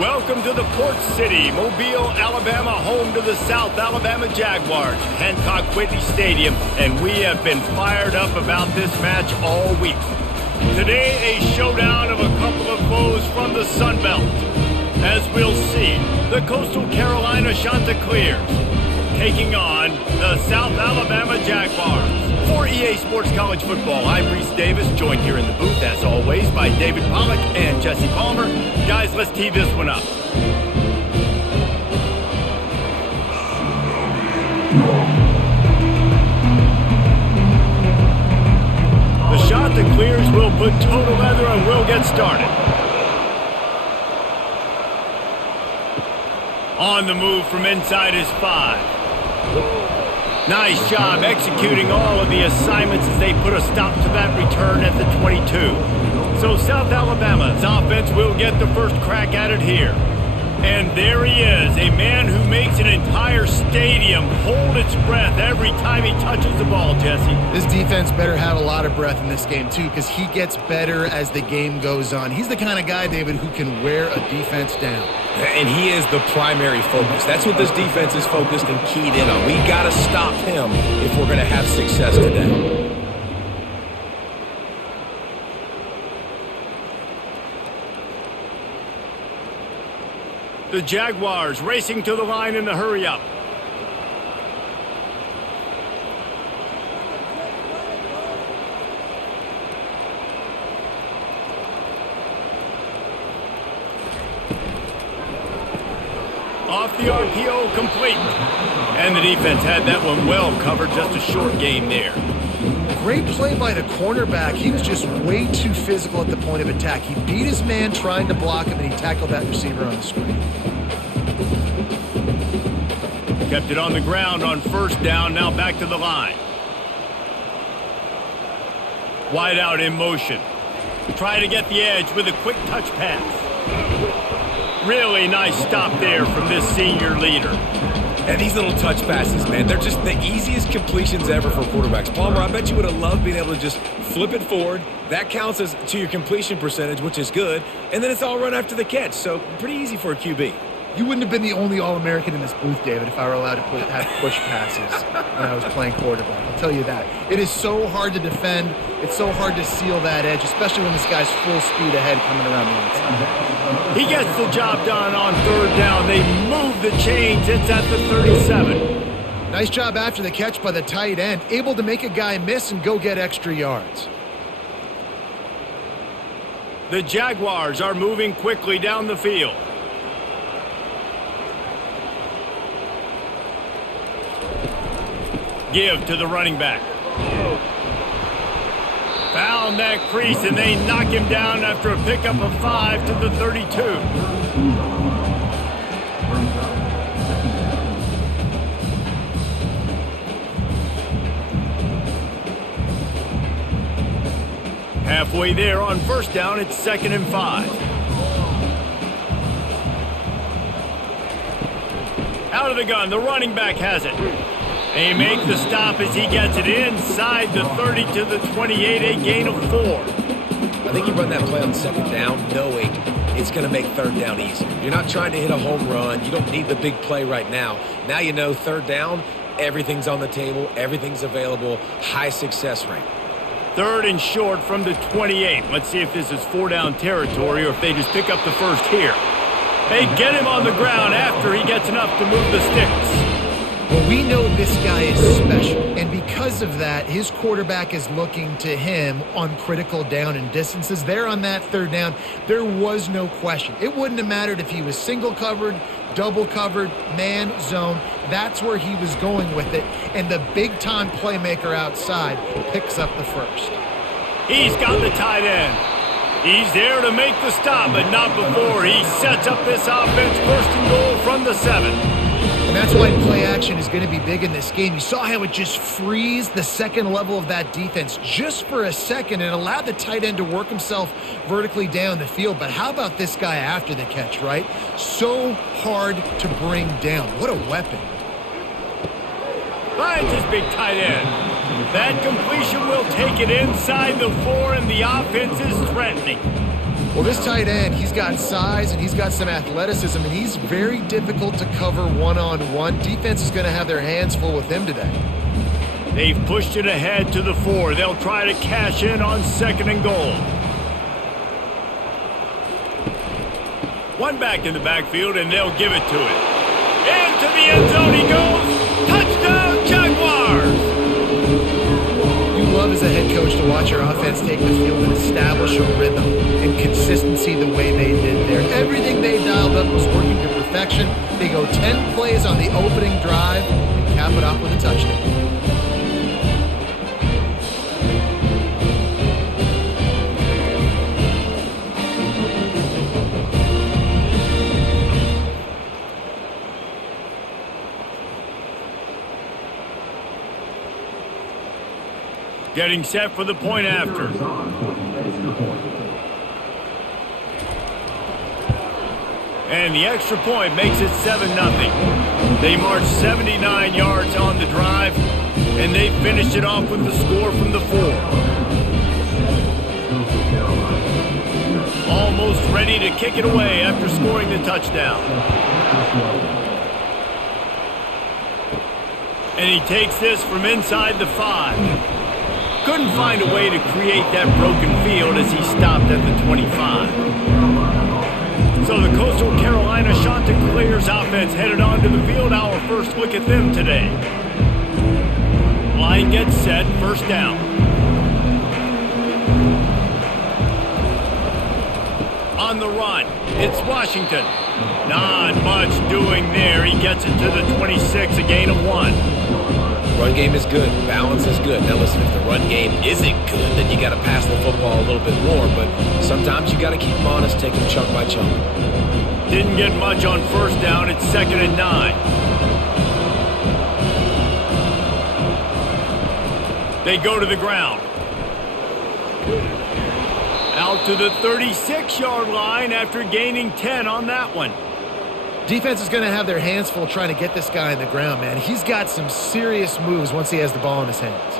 Welcome to the Port City, Mobile, Alabama, home to the South Alabama Jaguars, Hancock Whitney Stadium, and we have been fired up about this match all week. Today, a showdown of a couple of foes from the Sun Belt. As we'll see, the Coastal Carolina Chanticleers taking on the South Alabama Jaguars. For EA Sports College Football, I'm Reese Davis, joined here in the booth, as always, by David Pollack and Jesse Palmer. Guys, let's tee this one up. The Chanticleers will put total leather and we'll get started. On the move from inside his 5. Nice job executing all of the assignments as they put a stop to that return at the 22. So South Alabama's offense will get the first crack at it here. And there he is, a man who makes an entire stadium hold its breath every time he touches the ball, Jesse. This defense better have a lot of breath in this game, too, because he gets better as the game goes on. He's the kind of guy, David, who can wear a defense down. And he is the primary focus. That's what this defense is focused and keyed in on. We got to stop him if we're going to have success today. The Jaguars racing to the line in the hurry-up. Off the RPO, complete. And the defense had that one well covered, just a short gain there. Great play by the cornerback. He was just way too physical at the point of attack. He beat his man trying to block him, and he tackled that receiver on the screen. Kept it on the ground on first down, now back to the line. Wide out in motion. Try to get the edge with a quick touch pass. Really nice stop there from this senior leader. And these little touch passes, man, they're just the easiest completions ever for quarterbacks. Palmer, I bet you would have loved being able to just flip it forward. That counts as to your completion percentage, which is good. And then it's all run after the catch, so pretty easy for a QB. You wouldn't have been the only All-American in this booth, David, if I were allowed to have push passes when I was playing quarterback. I'll tell you that. It is so hard to defend. It's so hard to seal that edge, especially when this guy's full speed ahead coming around the outside. He gets the job done on third down. They move the chains. It's at the 37. Nice job after the catch by the tight end, able to make a guy miss and go get extra yards. The Jaguars are moving quickly down the field. Give to the running back. Found that crease, and they knock him down after a pickup of 5 to the 32. Halfway there on first down, it's 2nd and 5. Out of the gun, the running back has it. They make the stop as he gets it inside the 30 to the 28, a gain of 4. I think you run that play on 2nd down knowing it's going to make 3rd down easier. You're not trying to hit a home run. You don't need the big play right now. Now you know 3rd down, everything's on the table, everything's available, high success rate. 3rd and short from the 28. Let's see if this is 4-down territory or if they just pick up the first here. They get him on the ground after he gets enough to move the sticks. Well, we know this guy is special, and because of that, his quarterback is looking to him on critical down and distances. There on that 3rd down, there was no question. It wouldn't have mattered if he was single covered, double covered, man, zone. That's where he was going with it, and the big-time playmaker outside picks up the first. He's got the tight end. He's there to make the stop, but not before he sets up this offense 1st and goal from the 7. And that's why play action is going to be big in this game. You saw how it just frees the second level of that defense just for a second and allowed the tight end to work himself vertically down the field. But how about this guy after the catch, right? So hard to bring down. What a weapon. Finds his big tight end. That completion will take it inside the 4, and the offense is threatening. Well, this tight end, he's got size and he's got some athleticism, and he's very difficult to cover one-on-one. Defense is going to have their hands full with him today. They've pushed it ahead to the 4. They'll try to cash in on 2nd and goal. One back in the backfield, and they'll give it to it. Into the end zone he goes. Touchdown, Jaguars! You love as a head coach to watch your offense take the field and establish a rhythm and consistency the way they did there. Everything they dialed up was working to perfection. They go 10 plays on the opening drive and cap it off with a touchdown. Getting set for the point after. And the extra point makes it 7-0. They march 79 yards on the drive, and they finish it off with the score from the 4. Almost ready to kick it away after scoring the touchdown. And he takes this from inside the 5. Couldn't find a way to create that broken field as he stopped at the 25. So the Coastal Carolina Chanticleers offense headed onto the field. Our first look at them today. Line gets set, 1st down. On the run, it's Washington. Not much doing there. He gets it to the 26, a gain of 1. Run game is good. Balance is good. Now listen, if the run game isn't good, then you got to pass the football a little bit more. But sometimes you got to keep them honest, take them chunk by chunk. Didn't get much on 1st down. It's 2nd and 9. They go to the ground. Out to the 36-yard line after gaining 10 on that one. Defense is going to have their hands full trying to get this guy in the ground, man. He's got some serious moves once he has the ball in his hands.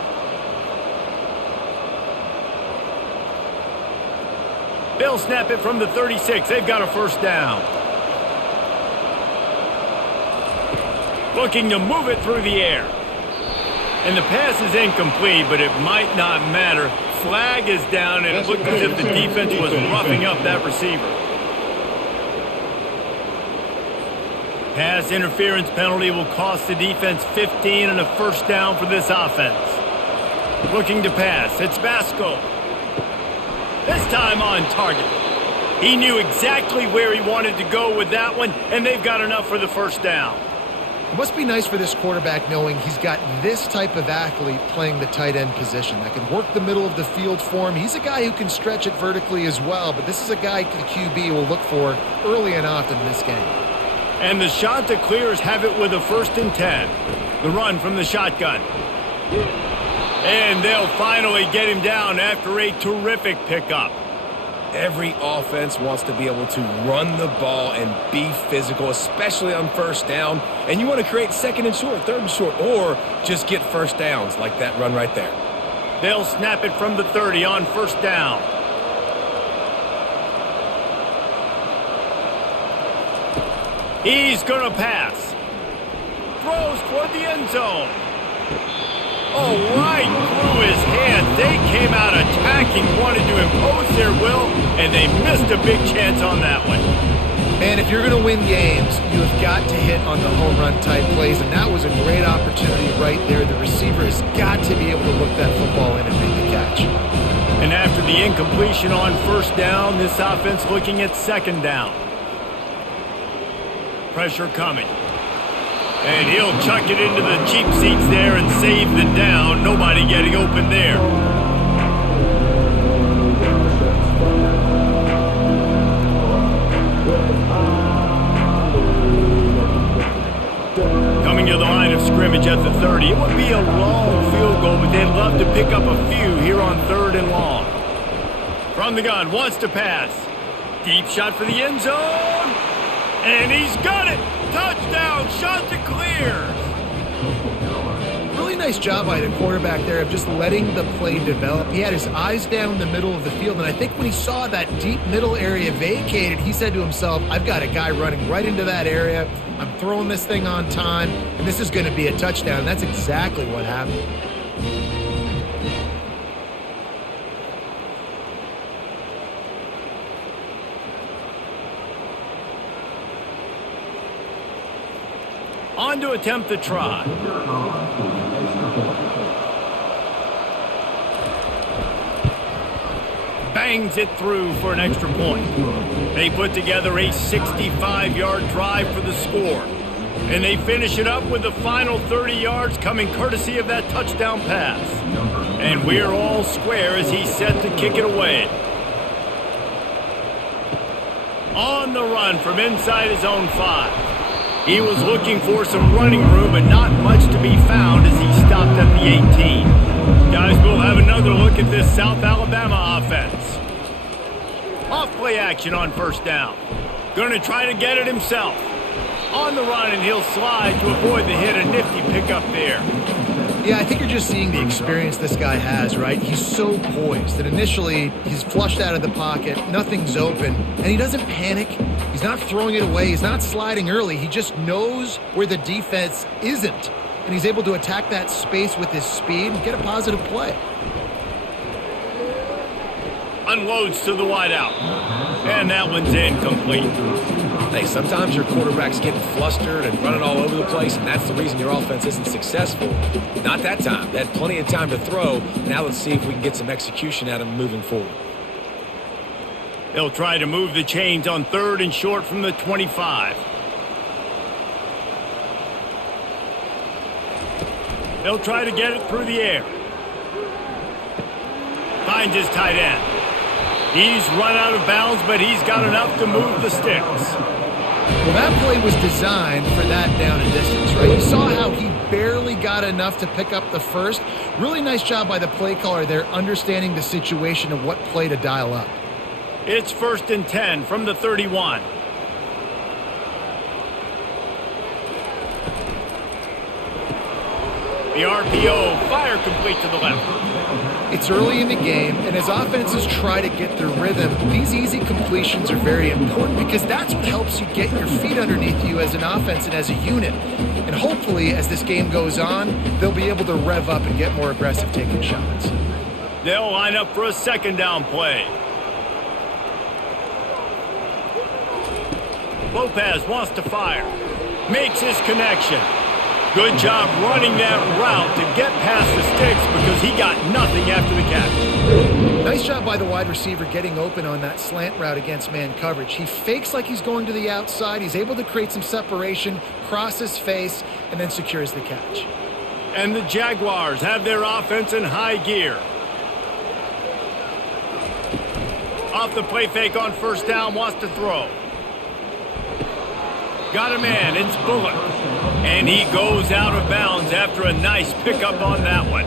They'll snap it from the 36. They've got a 1st down. Looking to move it through the air. And the pass is incomplete, but it might not matter. Flag is down, and it looked as if the defense was roughing up that receiver. Pass interference penalty will cost the defense 15 and a 1st down for this offense. Looking to pass, it's Basco. This time on target. He knew exactly where he wanted to go with that one, and they've got enough for the 1st down. It must be nice for this quarterback knowing he's got this type of athlete playing the tight end position that can work the middle of the field for him. He's a guy who can stretch it vertically as well, but this is a guy the QB will look for early and often in this game. And the Chanticleers have it with a 1st and 10. The run from the shotgun. And they'll finally get him down after a terrific pickup. Every offense wants to be able to run the ball and be physical, especially on 1st down. And you want to create 2nd and short, 3rd and short, or just get 1st downs like that run right there. They'll snap it from the 30 on 1st down. He's going to pass. Throws toward the end zone. Oh, right through his hand. They came out attacking, wanted to impose their will, and they missed a big chance on that one. Man, if you're going to win games, you have got to hit on the home run type plays, and that was a great opportunity right there. The receiver has got to be able to look that football in and make the catch. And after the incompletion on 1st down, this offense looking at 2nd down. Pressure coming. And he'll chuck it into the cheap seats there and save the down. Nobody getting open there. Coming to the line of scrimmage at the 30. It would be a long field goal, but they'd love to pick up a few here on 3rd and long. From the gun, wants to pass. Deep shot for the end zone. And he's got it! Touchdown, Chanticleers! Really nice job by the quarterback there of just letting the play develop. He had his eyes down the middle of the field, and I think when he saw that deep middle area vacated, he said to himself, I've got a guy running right into that area. I'm throwing this thing on time, and this is going to be a touchdown. And that's exactly what happened. On to attempt the try. Bangs it through for an extra point. They put together a 65-yard drive for the score. And they finish it up with the final 30 yards coming courtesy of that touchdown pass. And we're all square as he's set to kick it away. On the run from inside his own 5. He was looking for some running room, but not much to be found as he stopped at the 18. Guys, we'll have another look at this South Alabama offense. Off-play action on first down. Going to try to get it himself. On the run, and he'll slide to avoid the hit. A nifty pickup there. Yeah, I think you're just seeing the experience this guy has, right? He's so poised that initially he's flushed out of the pocket, nothing's open, and he doesn't panic. He's not throwing it away. He's not sliding early. He just knows where the defense isn't, and he's able to attack that space with his speed and get a positive play. Unloads to the wideout, and that one's incomplete. Hey, sometimes your quarterback's getting flustered and running all over the place, and that's the reason your offense isn't successful. Not that time. They had plenty of time to throw. Now let's see if we can get some execution out of him moving forward. They'll try to move the chains on 3rd and short from the 25. They'll try to get it through the air. Finds his tight end. He's run out of bounds, but he's got enough to move the sticks. Well, that play was designed for that down and distance, right? You saw how he barely got enough to pick up the first. Really nice job by the play caller there, understanding the situation of what play to dial up. It's 1st and 10 from the 31. The RPO, fire complete to the left. It's early in the game, and as offenses try to get their rhythm, these easy completions are very important because that's what helps you get your feet underneath you as an offense and as a unit. And hopefully, as this game goes on, they'll be able to rev up and get more aggressive taking shots. They'll line up for a 2nd down play. Lopez wants to fire. Makes his connection. Good job running that route to get past the sticks because he got nothing after the catch. Nice job by the wide receiver getting open on that slant route against man coverage. He fakes like he's going to the outside. He's able to create some separation, cross his face, and then secures the catch. And the Jaguars have their offense in high gear. Off the play fake on 1st down, wants to throw. Got a man, it's Bullock. And he goes out of bounds after a nice pickup on that one.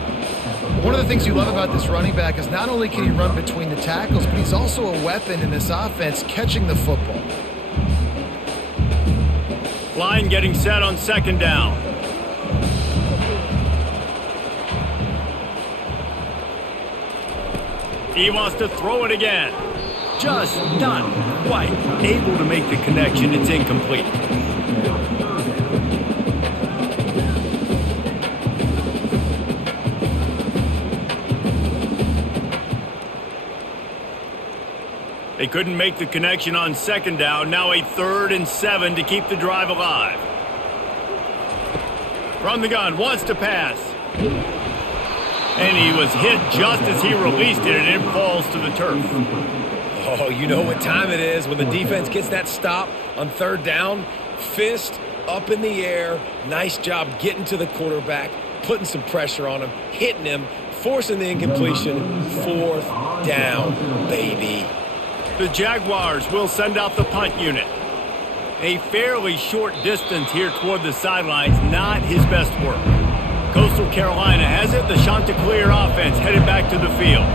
One of the things you love about this running back is not only can he run between the tackles, but he's also a weapon in this offense catching the football. Line getting set on 2nd down. He wants to throw it again. Just not quite able to make the connection. It's incomplete. They couldn't make the connection on 2nd down. Now a 3rd and 7 to keep the drive alive. From the gun, wants to pass. And he was hit just as he released it, and it falls to the turf. Oh, you know what time it is when the defense gets that stop on 3rd down. Fist up in the air. Nice job getting to the quarterback, putting some pressure on him, hitting him, forcing the incompletion. 4th down, baby. The Jaguars will send out the punt unit. A fairly short distance here toward the sidelines, not his best work. Coastal Carolina has it. The Chanticleer offense headed back to the field.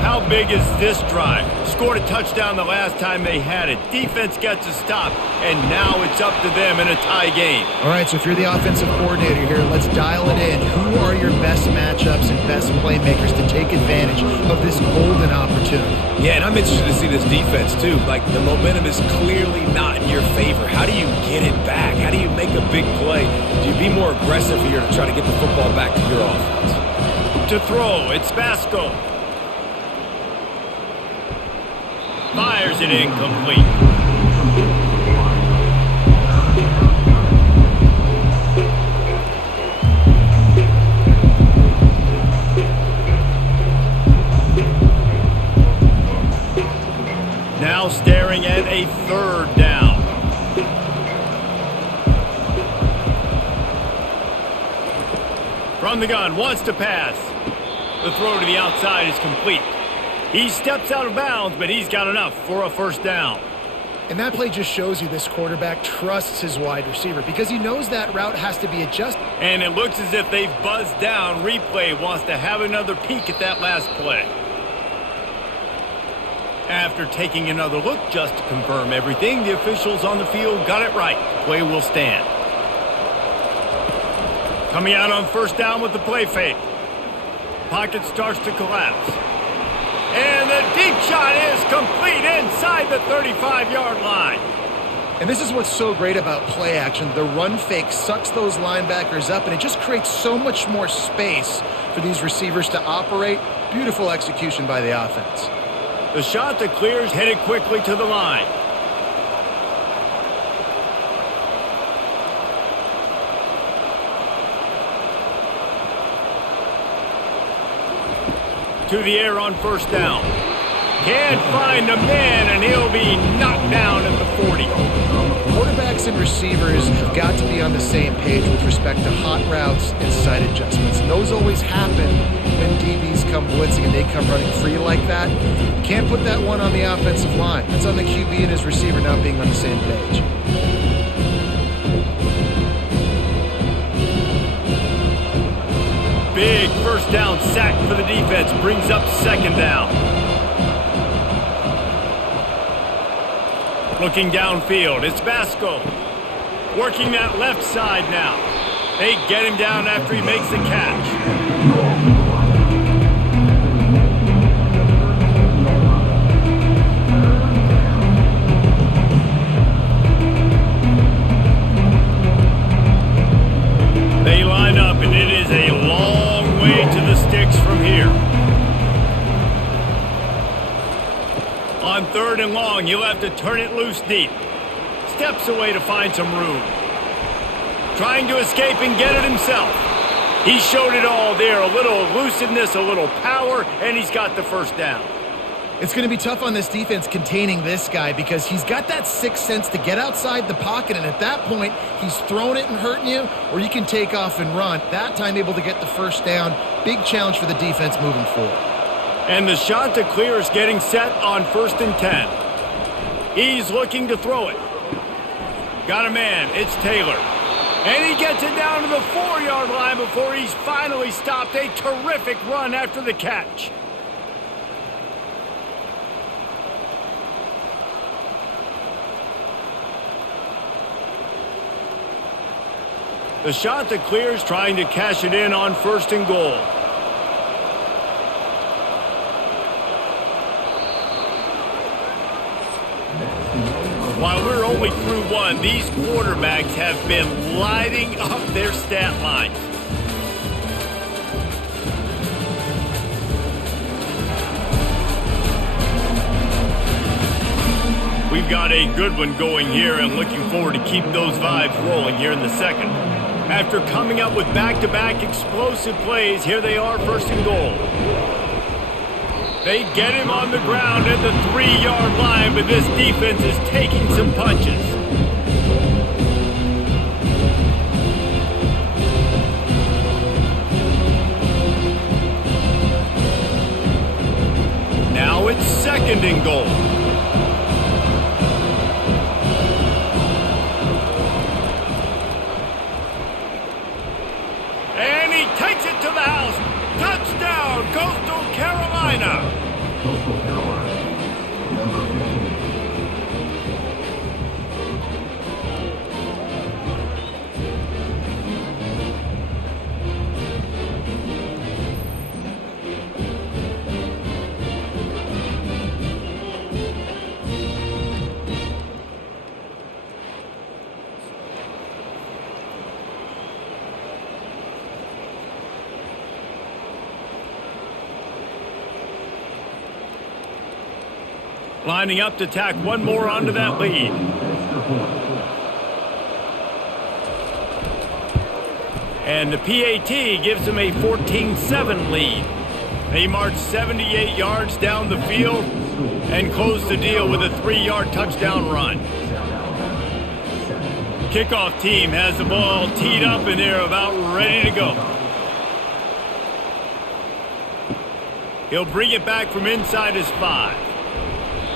How big is this drive? Scored a touchdown the last time they had it. Defense gets a stop, and now it's up to them in a tie game. All right, so if you're the offensive coordinator here, let's dial it in. Who are your best matchups and best playmakers to take advantage of this golden opportunity? Yeah, and I'm interested to see this defense, too. Like, the momentum is clearly not in your favor. How do you get it back? How do you make a big play? Do you be more aggressive here to try to get the football back to your offense? To throw, it's Vasco. Fires it incomplete. Now staring at a third down. From the gun, wants to pass. The throw to the outside is complete. He steps out of bounds, but he's got enough for a first down. And that play just shows you this quarterback trusts his wide receiver because he knows that route has to be adjusted. And it looks as if they've buzzed down. Replay wants to have another peek at that last play. After taking another look just to confirm everything, the officials on the field got it right. Play will stand. Coming out on first down with the play fake. Pocket starts to collapse. And the deep shot is complete inside the 35-yard line. And this is what's so great about play action. The run fake sucks those linebackers up, and it just creates so much more space for these receivers to operate. Beautiful execution by the offense. The shot that clears headed quickly to the line. To the air on first down. Can't find a man, and he'll be knocked down at the 40. Quarterbacks and receivers have got to be on the same page with respect to hot routes and sight adjustments. And those always happen when DBs come blitzing and they come running free like that. You can't put that one on the offensive line. That's on the QB and his receiver not being on the same page. Big first down sack for the defense brings up second down. Looking downfield, it's Vasco. Working that left side now. They get him down after he makes the catch. They line up, and it is a long way to the sticks from here. On third and long, he'll have to turn it loose deep. Steps away to find some room. Trying to escape and get it himself. He showed it all there. A little elusiveness, a little power, and he's got the first down. It's going to be tough on this defense containing this guy because he's got that sixth sense to get outside the pocket, and at that point, he's throwing it and hurting you, or you can take off and run. That time able to get the first down. Big challenge for the defense moving forward. And the shot to clear is getting set on 1st and 10. He's looking to throw it. Got a man. It's Taylor. And he gets it down to the 4-yard line before he's finally stopped. A terrific run after the catch. The shot that clears, trying to cash it in on 1st and goal. While we're only through one, these quarterbacks have been lighting up their stat lines. We've got a good one going here and looking forward to keep those vibes rolling here in the second. After coming up with back-to-back explosive plays, here they are, 1st and goal. They get him on the ground at the 3-yard line, but this defense is taking some punches. Now it's 2nd and goal. And he takes it to the house. Touchdown, Coastal Carolina. Lining up to tack one more onto that lead. And the PAT gives them a 14-7 lead. They march 78 yards down the field and close the deal with a 3-yard touchdown run. Kickoff team has the ball teed up and they're about ready to go. He'll bring it back from inside his 5.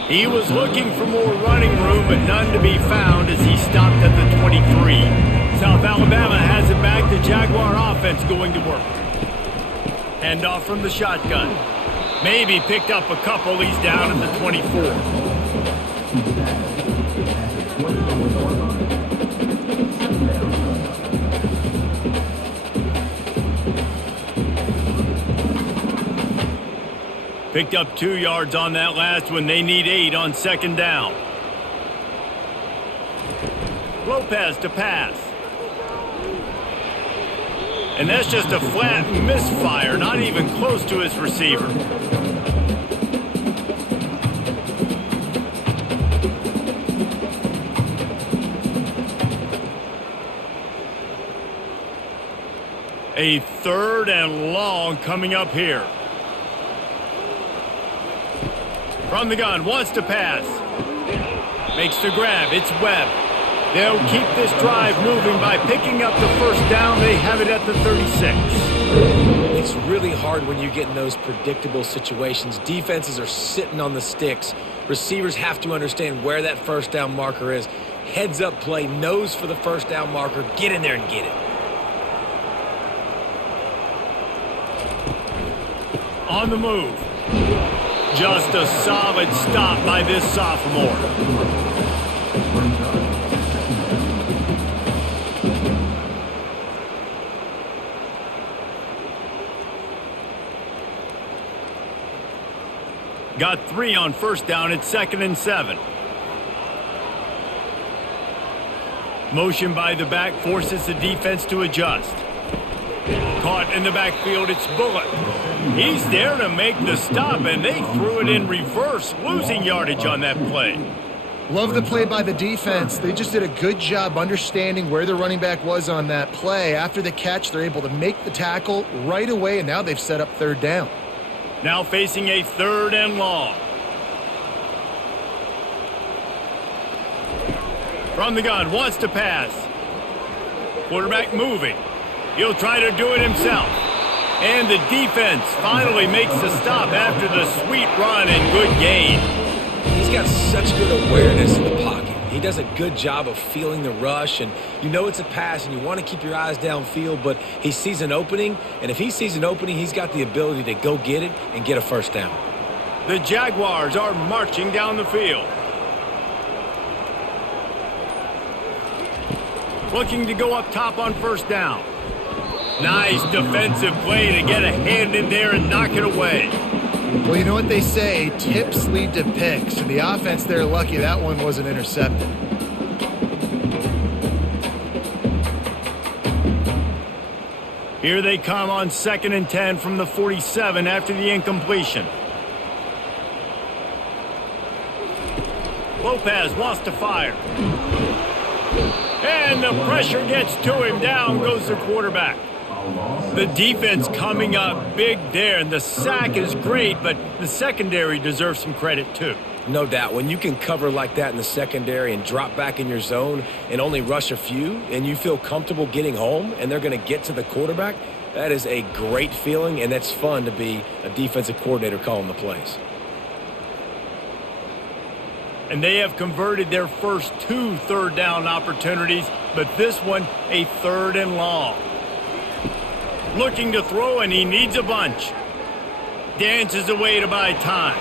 He was looking for more running room, but none to be found as he stopped at the 23. South Alabama has it back. The Jaguar offense going to work. Handoff from the shotgun. Maybe picked up a couple. He's down at the 24. Picked up 2 yards on that last one. They need 8 on 2nd down. Lopez to pass. And that's just a flat misfire, not even close to his receiver. A 3rd and long coming up here. From the gun, wants to pass. Makes the grab, it's Webb. They'll keep this drive moving by picking up the 1st down. They have it at the 36. It's really hard when you get in those predictable situations. Defenses are sitting on the sticks. Receivers have to understand where that 1st down marker is. Heads up play, nose for the 1st down marker. Get in there and get it. On the move. Just a solid stop by this sophomore. Got 3 on 1st down. It's 2nd and 7. Motion by the back forces the defense to adjust. Caught in the backfield, it's Bullock. He's there to make the stop, and they threw it in reverse, losing yardage on that play. Love the play by the defense. They just did a good job understanding where the running back was on that play. After the catch, they're able to make the tackle right away, and now they've set up 3rd down. Now facing a 3rd and long. From the gun, wants to pass. Quarterback moving. He'll try to do it himself. And the defense finally makes the stop after the sweet run and good gain. He's got such good awareness in the pocket. He does a good job of feeling the rush, and you know it's a pass, and you want to keep your eyes downfield, but he sees an opening, and if he sees an opening, he's got the ability to go get it and get a 1st down. The Jaguars are marching down the field. Looking to go up top on 1st down. Nice defensive play to get a hand in there and knock it away. Well, you know what they say, tips lead to picks. And the offense, they're lucky that one wasn't intercepted. Here they come on 2nd and 10 from the 47 after the incompletion. Lopez wants to fire. And the pressure gets to him. Down goes the quarterback. The defense coming up big there, and the sack is great, but the secondary deserves some credit too. No doubt. When you can cover like that in the secondary and drop back in your zone and only rush a few, and you feel comfortable getting home and they're going to get to the quarterback, that is a great feeling, and that's fun to be a defensive coordinator calling the plays. And they have converted their first 2 3rd down opportunities, but this one a 3rd and long. Looking to throw, and he needs a bunch. Dances away to buy time.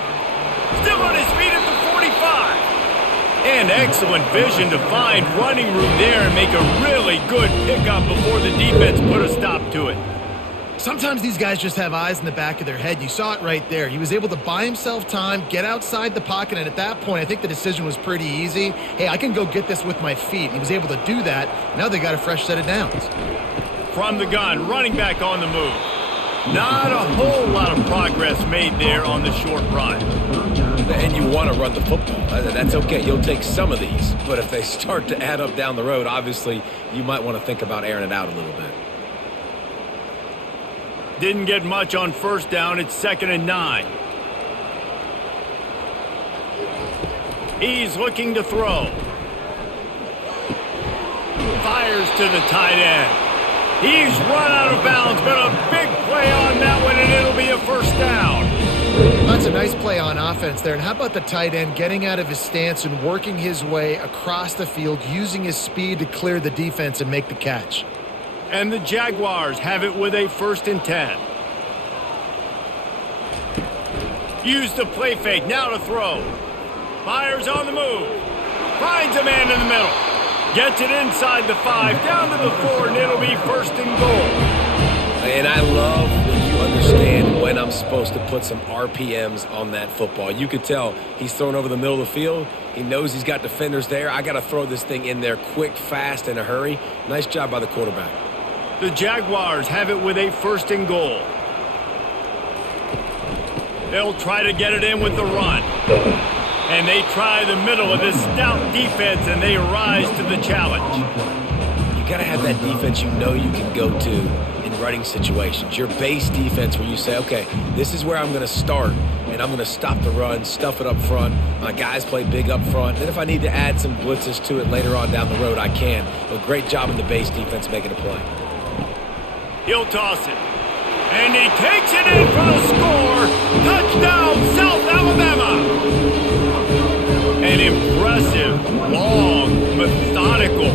Still on his feet at the 45. And excellent vision to find running room there and make a really good pickup before the defense put a stop to it. Sometimes these guys just have eyes in the back of their head. You saw it right there. He was able to buy himself time, get outside the pocket, and at that point, I think the decision was pretty easy. Hey, I can go get this with my feet. He was able to do that. Now they got a fresh set of downs. From the gun, running back on the move. Not a whole lot of progress made there on the short run. And you want to run the football. That's okay. You'll take some of these. But if they start to add up down the road, obviously, you might want to think about airing it out a little bit. Didn't get much on first down. It's 2nd and 9. He's looking to throw. Fires to the tight end. He's run out of bounds, but a big play on that one, and it'll be a first down. That's a nice play on offense there. And how about the tight end getting out of his stance and working his way across the field, using his speed to clear the defense and make the catch. And the Jaguars have it with a 1st and 10. Use the play fake, now to throw. Fires on the move. Finds a man in the middle. Gets it inside the 5, down to the 4, and it'll be 1st and goal. And I love when you understand when I'm supposed to put some RPMs on that football. You could tell he's throwing over the middle of the field. He knows he's got defenders there. I got to throw this thing in there quick, fast, in a hurry. Nice job by the quarterback. The Jaguars have it with a 1st and goal. They'll try to get it in with the run. And they try the middle of this stout defense, and they rise to the challenge. You got to have that defense you know you can go to in running situations. Your base defense where you say, okay, this is where I'm going to start, and I'm going to stop the run, stuff it up front. My guys play big up front. Then if I need to add some blitzes to it later on down the road, I can. But great job in the base defense making a play. He'll toss it. And he takes it in for the score. Touchdown, South Alabama. An impressive, long, methodical,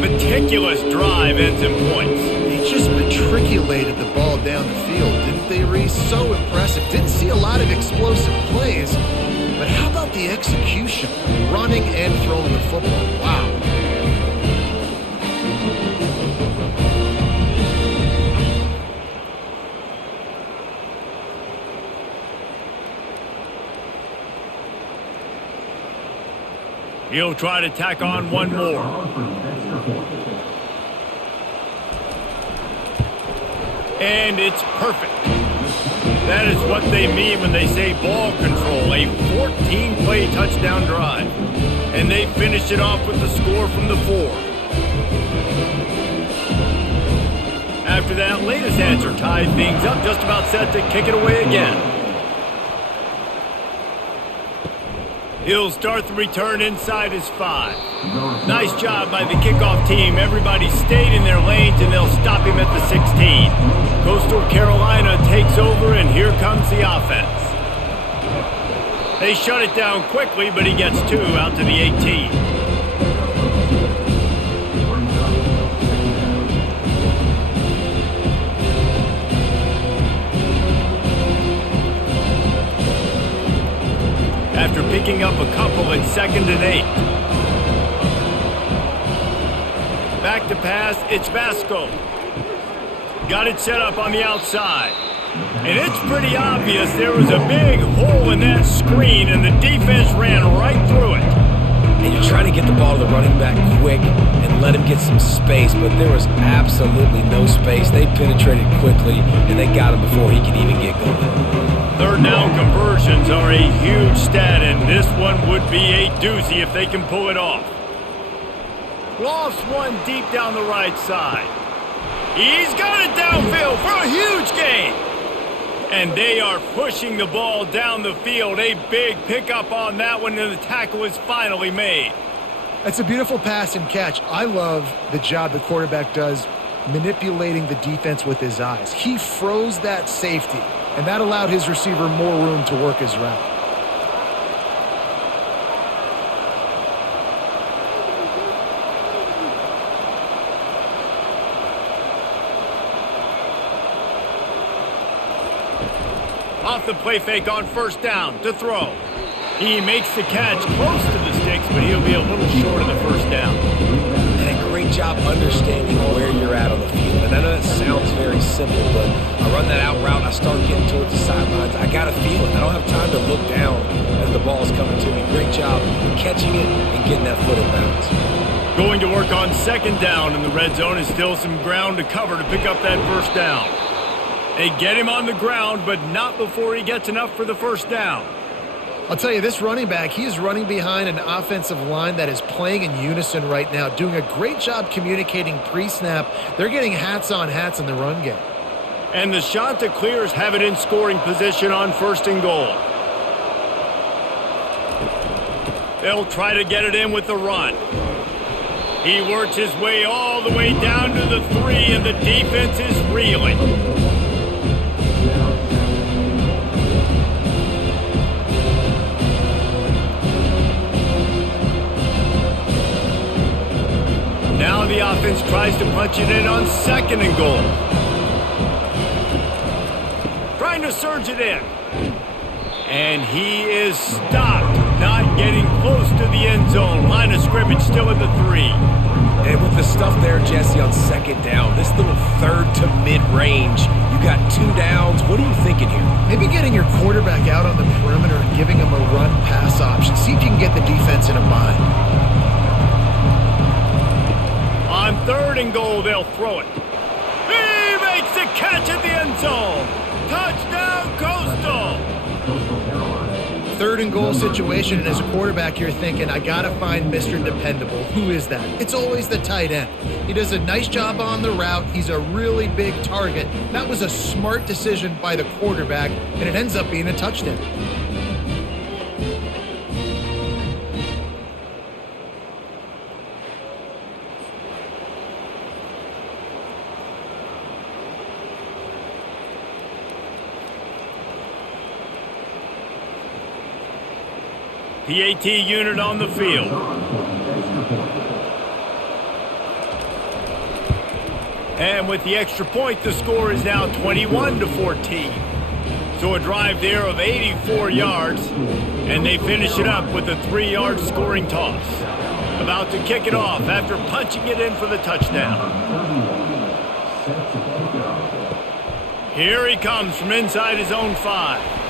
meticulous drive ends in points. They just matriculated the ball down the field, didn't they, Reese? So impressive. Didn't see a lot of explosive plays, but how about the execution? Running and throwing the football. Wow. He'll try to tack on one more. And it's perfect. That is what they mean when they say ball control, a 14-play touchdown drive. And they finish it off with the score from the 4. After that latest answer tied things up, just about set to kick it away again. He'll start the return inside his 5. Nice job by the kickoff team. Everybody stayed in their lanes, and they'll stop him at the 16. Coastal Carolina takes over, and here comes the offense. They shut it down quickly, but he gets 2 out to the 18. After picking up a couple at 2nd and 8. Back to pass, it's Vasco. Got it set up on the outside. And it's pretty obvious there was a big hole in that screen, and the defense ran right through it. And you're trying to get the ball to the running back quick and let him get some space, but there was absolutely no space. They penetrated quickly, and they got him before he could even get going. 3rd down conversions are a huge stat, and this one would be a doozy if they can pull it off. Lost one deep down the right side. He's got it downfield for a huge gain. And they are pushing the ball down the field. A big pickup on that one, and the tackle is finally made. That's a beautiful pass and catch. I love the job the quarterback does manipulating the defense with his eyes. He froze that safety, and that allowed his receiver more room to work his route. Off the play fake on 1st down to throw. He makes the catch close to the sticks, but he'll be a little short of the 1st down. And a great job understanding where you're at on the field. And I know that sounds very simple, but I run that out route, I start getting towards the sidelines. I got to feel it. I don't have time to look down as the ball's coming to me. Great job catching it and getting that foot in bounds. Going to work on 2nd down in the red zone is still some ground to cover to pick up that 1st down. They get him on the ground, but not before he gets enough for the 1st down. I'll tell you, this running back, he is running behind an offensive line that is playing in unison right now, doing a great job communicating pre-snap. They're getting hats on hats in the run game. And the Chanticleers have it in scoring position on 1st and goal. They'll try to get it in with the run. He works his way all the way down to the 3, and the defense is reeling. Now the offense tries to punch it in on 2nd and goal. Trying to surge it in. And he is stopped, not getting close to the end zone. Line of scrimmage still at the 3. And with the stuff there, Jesse, on 2nd down, this little 3rd to mid-range, you got 2 downs. What are you thinking here? Maybe getting your quarterback out on the perimeter and giving him a run-pass option. See if you can get the defense in a bind. On 3rd and goal, they'll throw it. He makes the catch at the end zone. Touchdown, Coastal. 3rd and goal situation, and as a quarterback, you're thinking, I got to find Mr. Dependable. Who is that? It's always the tight end. He does a nice job on the route. He's a really big target. That was a smart decision by the quarterback, and it ends up being a touchdown. PAT unit on the field. And with the extra point, the score is now 21-14. So a drive there of 84 yards, and they finish it up with a 3-yard scoring toss. About to kick it off after punching it in for the touchdown. Here he comes from inside his own 5.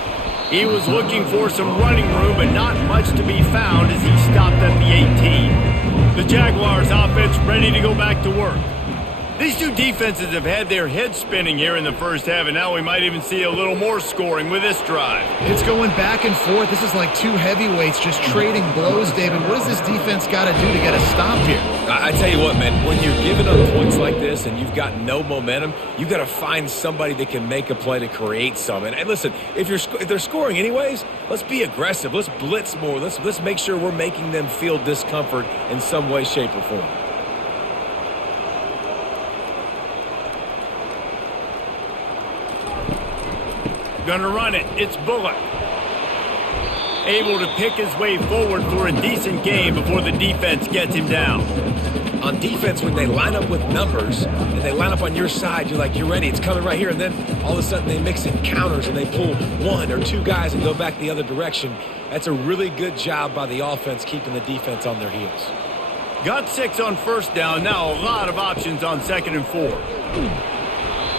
He was looking for some running room, but not much to be found as he stopped at the 18. The Jaguars offense ready to go back to work. These two defenses have had their heads spinning here in the first half, and now we might even see a little more scoring with this drive. It's going back and forth. This is like 2 heavyweights just trading blows, David. What does this defense got to do to get a stop here? I tell you what, man, when you're giving up points like this and you've got no momentum, you got to find somebody that can make a play to create some. And listen, if they're scoring anyways, let's be aggressive. Let's blitz more. Let's make sure we're making them feel discomfort in some way, shape, or form. Gonna run it. It's Bullock. Able to pick his way forward for a decent game before the defense gets him down. On defense, when they line up with numbers and they line up on your side, you're like, you're ready. It's coming right here. And then all of a sudden they mix in counters and they pull 1 or 2 guys and go back the other direction. That's a really good job by the offense keeping the defense on their heels. Got 6 on 1st down. Now a lot of options on 2nd and 4.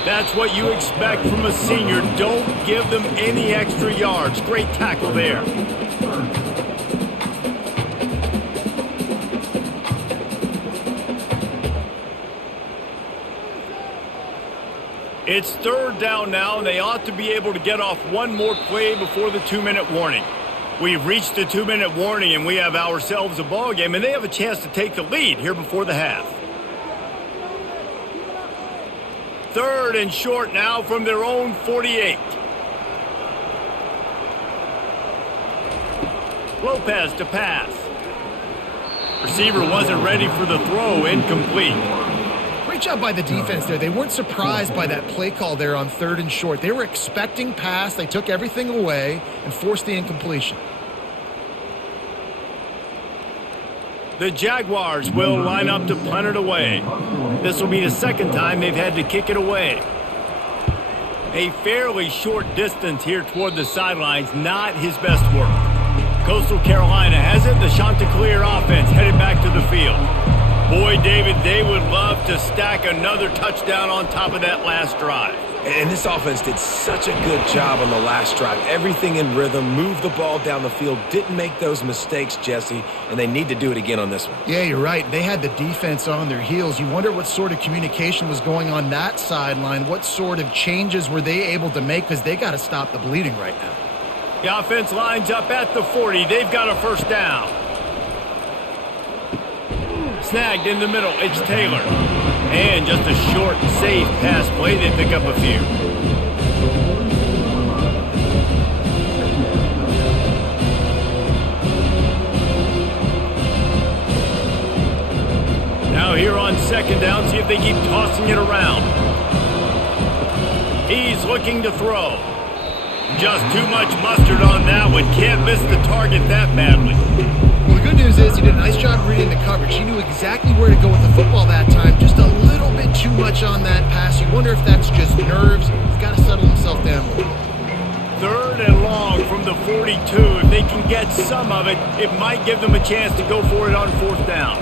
That's what you expect from a senior. Don't give them any extra yards. Great tackle there. It's 3rd down now, and they ought to be able to get off one more play before the 2-minute warning. We've reached the 2-minute warning, and we have ourselves a ball game, and they have a chance to take the lead here before the half. 3rd and short now from their own 48. Lopez to pass. Receiver wasn't ready for the throw. Incomplete. Great job by the defense there. They weren't surprised by that play call there on 3rd and short. They were expecting pass. They took everything away and forced the incompletion. The Jaguars will line up to punt it away. This will be the 2nd time they've had to kick it away. A fairly short distance here toward the sidelines, not his best work. Coastal Carolina has it. The Chanticleer offense headed back to the field. Boy, David, they would love to stack another touchdown on top of that last drive. And this offense did such a good job on the last drive. Everything in rhythm, moved the ball down the field, didn't make those mistakes, Jesse, and they need to do it again on this one. Yeah, you're right. They had the defense on their heels. You wonder what sort of communication was going on that sideline. What sort of changes were they able to make, because they got to stop the bleeding right now. The offense lines up at the 40. They've got a first down. Snagged in the middle. It's Taylor. And just a short, safe pass play. They pick up a few. Now here on second down, see if they keep tossing it around. He's looking to throw. Just too much mustard on that one. Can't miss the target that badly. Well, the good news is he did a nice job reading the coverage. He knew exactly where to go with the football that time. Just a little bit too much on that pass. You wonder if that's just nerves. He's got to settle himself down a little bit. Third and long from the 42. If they can get some of it, it might give them a chance to go for it on fourth down.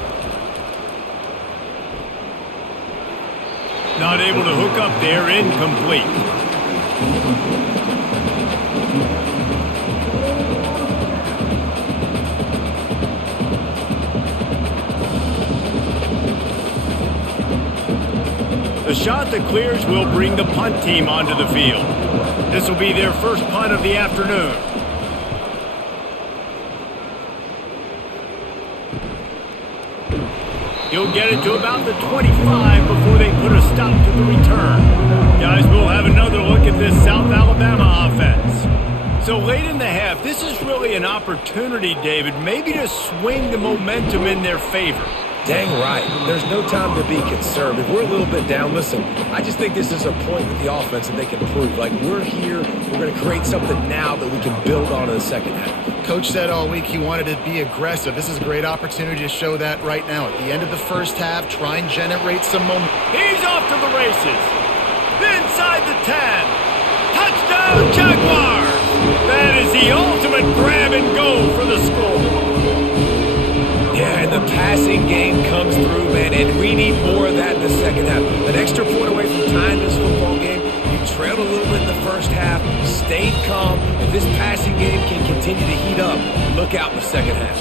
Not able to hook up there, incomplete. The shot that clears will bring the punt team onto the field. This will be their first punt of the afternoon. He'll get it to about the 25 before they put a stop to the return. Guys, we'll have another look at this South Alabama offense. So late in the half, this is really an opportunity, David, maybe to swing the momentum in their favor. Dang right. There's no time to be conservative. We're a little bit down. Listen, I just think this is a point with the offense that they can prove. Like, we're here, we're going to create something now that we can build on in the second half. Coach said all week he wanted to be aggressive. This is a great opportunity to show that right now. At the end of the first half, try and generate some momentum. He's off to the races. Inside the 10. Touchdown, Jaguars! That is the ultimate grab and go for the score. Yeah, and the passing game comes through, man, and we need more of that in the second half. An extra point away from tying this football game. You trailed a little bit in the first half, stayed calm. If this passing game can continue to heat up, look out in the second half.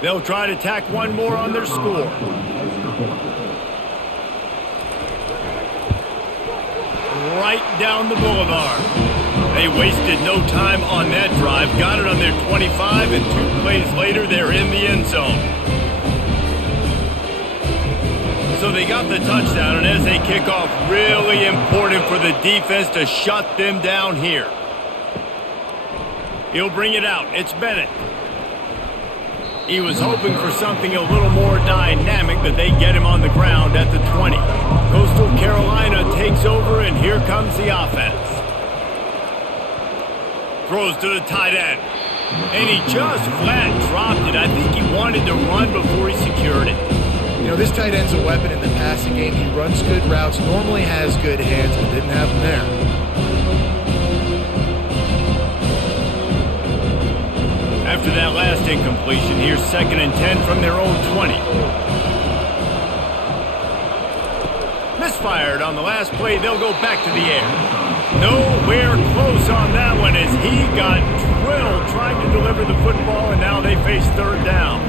They'll try to tack one more on their score. Right down the boulevard. They wasted no time on that drive. Got it on their 25, and 2 plays later, they're in the end zone. So they got the touchdown, and as they kick off, really important for the defense to shut them down here. He'll bring it out. It's Bennett. He was hoping for something a little more dynamic, but they get him on the ground at the 20. Coastal Carolina takes over, and here comes the offense. Throws to the tight end. And he just flat dropped it. I think he wanted to run before he secured it. You know, this tight end's a weapon in the passing game. He runs good routes, normally has good hands, but didn't have them there. After that last incompletion, here's 2nd and 10 from their own 20. Misfired on the last play. They'll go back to the air. Nowhere close on that one as he got drilled trying to deliver the football, and now they face 3rd down.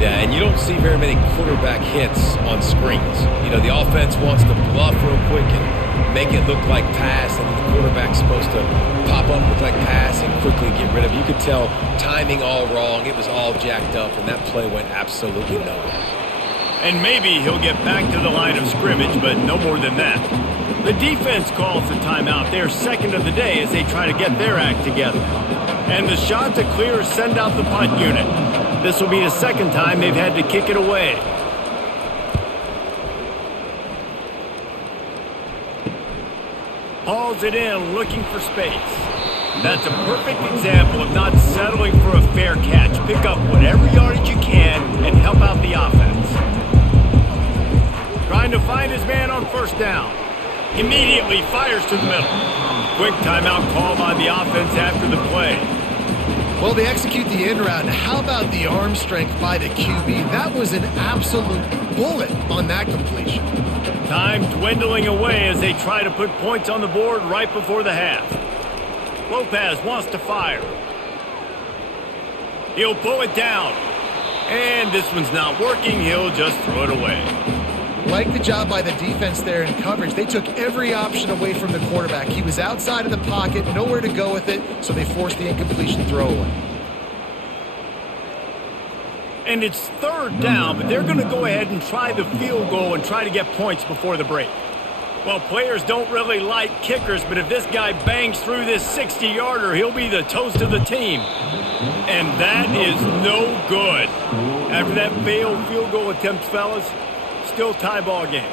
Yeah, and you don't see very many quarterback hits on screens. You know, the offense wants to bluff real quick and make it look like pass, and the quarterback's supposed to pop up, look like pass, and quickly get rid of it. You could tell timing all wrong. It was all jacked up, and that play went absolutely nowhere. And maybe he'll get back to the line of scrimmage, but no more than that. The defense calls the timeout. They're 2nd of the day as they try to get their act together. And the shot to clear is send out the punt unit. This will be the 2nd time they've had to kick it away. Hauls it in, looking for space. That's a perfect example of not settling for a fair catch. Pick up whatever yardage you can and help out the offense. Trying to find his man on 1st down. Immediately fires to the middle. Quick timeout call by the offense after the play. Well, they execute the in route. How about the arm strength by the QB? That was an absolute bullet on that completion. Time dwindling away as they try to put points on the board right before the half. Lopez wants to fire. He'll pull it down. And this one's not working. He'll just throw it away. Like the job by the defense there in coverage. They took every option away from the quarterback. He was outside of the pocket, nowhere to go with it, so they forced the incompletion throwaway. And it's third down, but they're going to go ahead and try the field goal and try to get points before the break. Well, players don't really like kickers, but if this guy bangs through this 60-yarder, he'll be the toast of the team. And that is no good. After that failed field goal attempt, fellas, still tie ball game.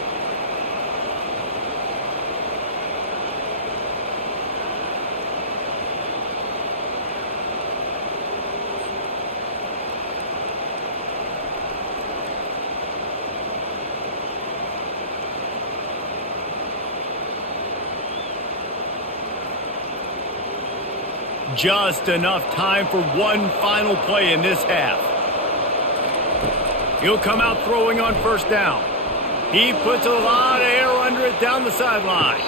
Just enough time for one final play in this half. He'll come out throwing on first down. He puts a lot of air under it down the sideline.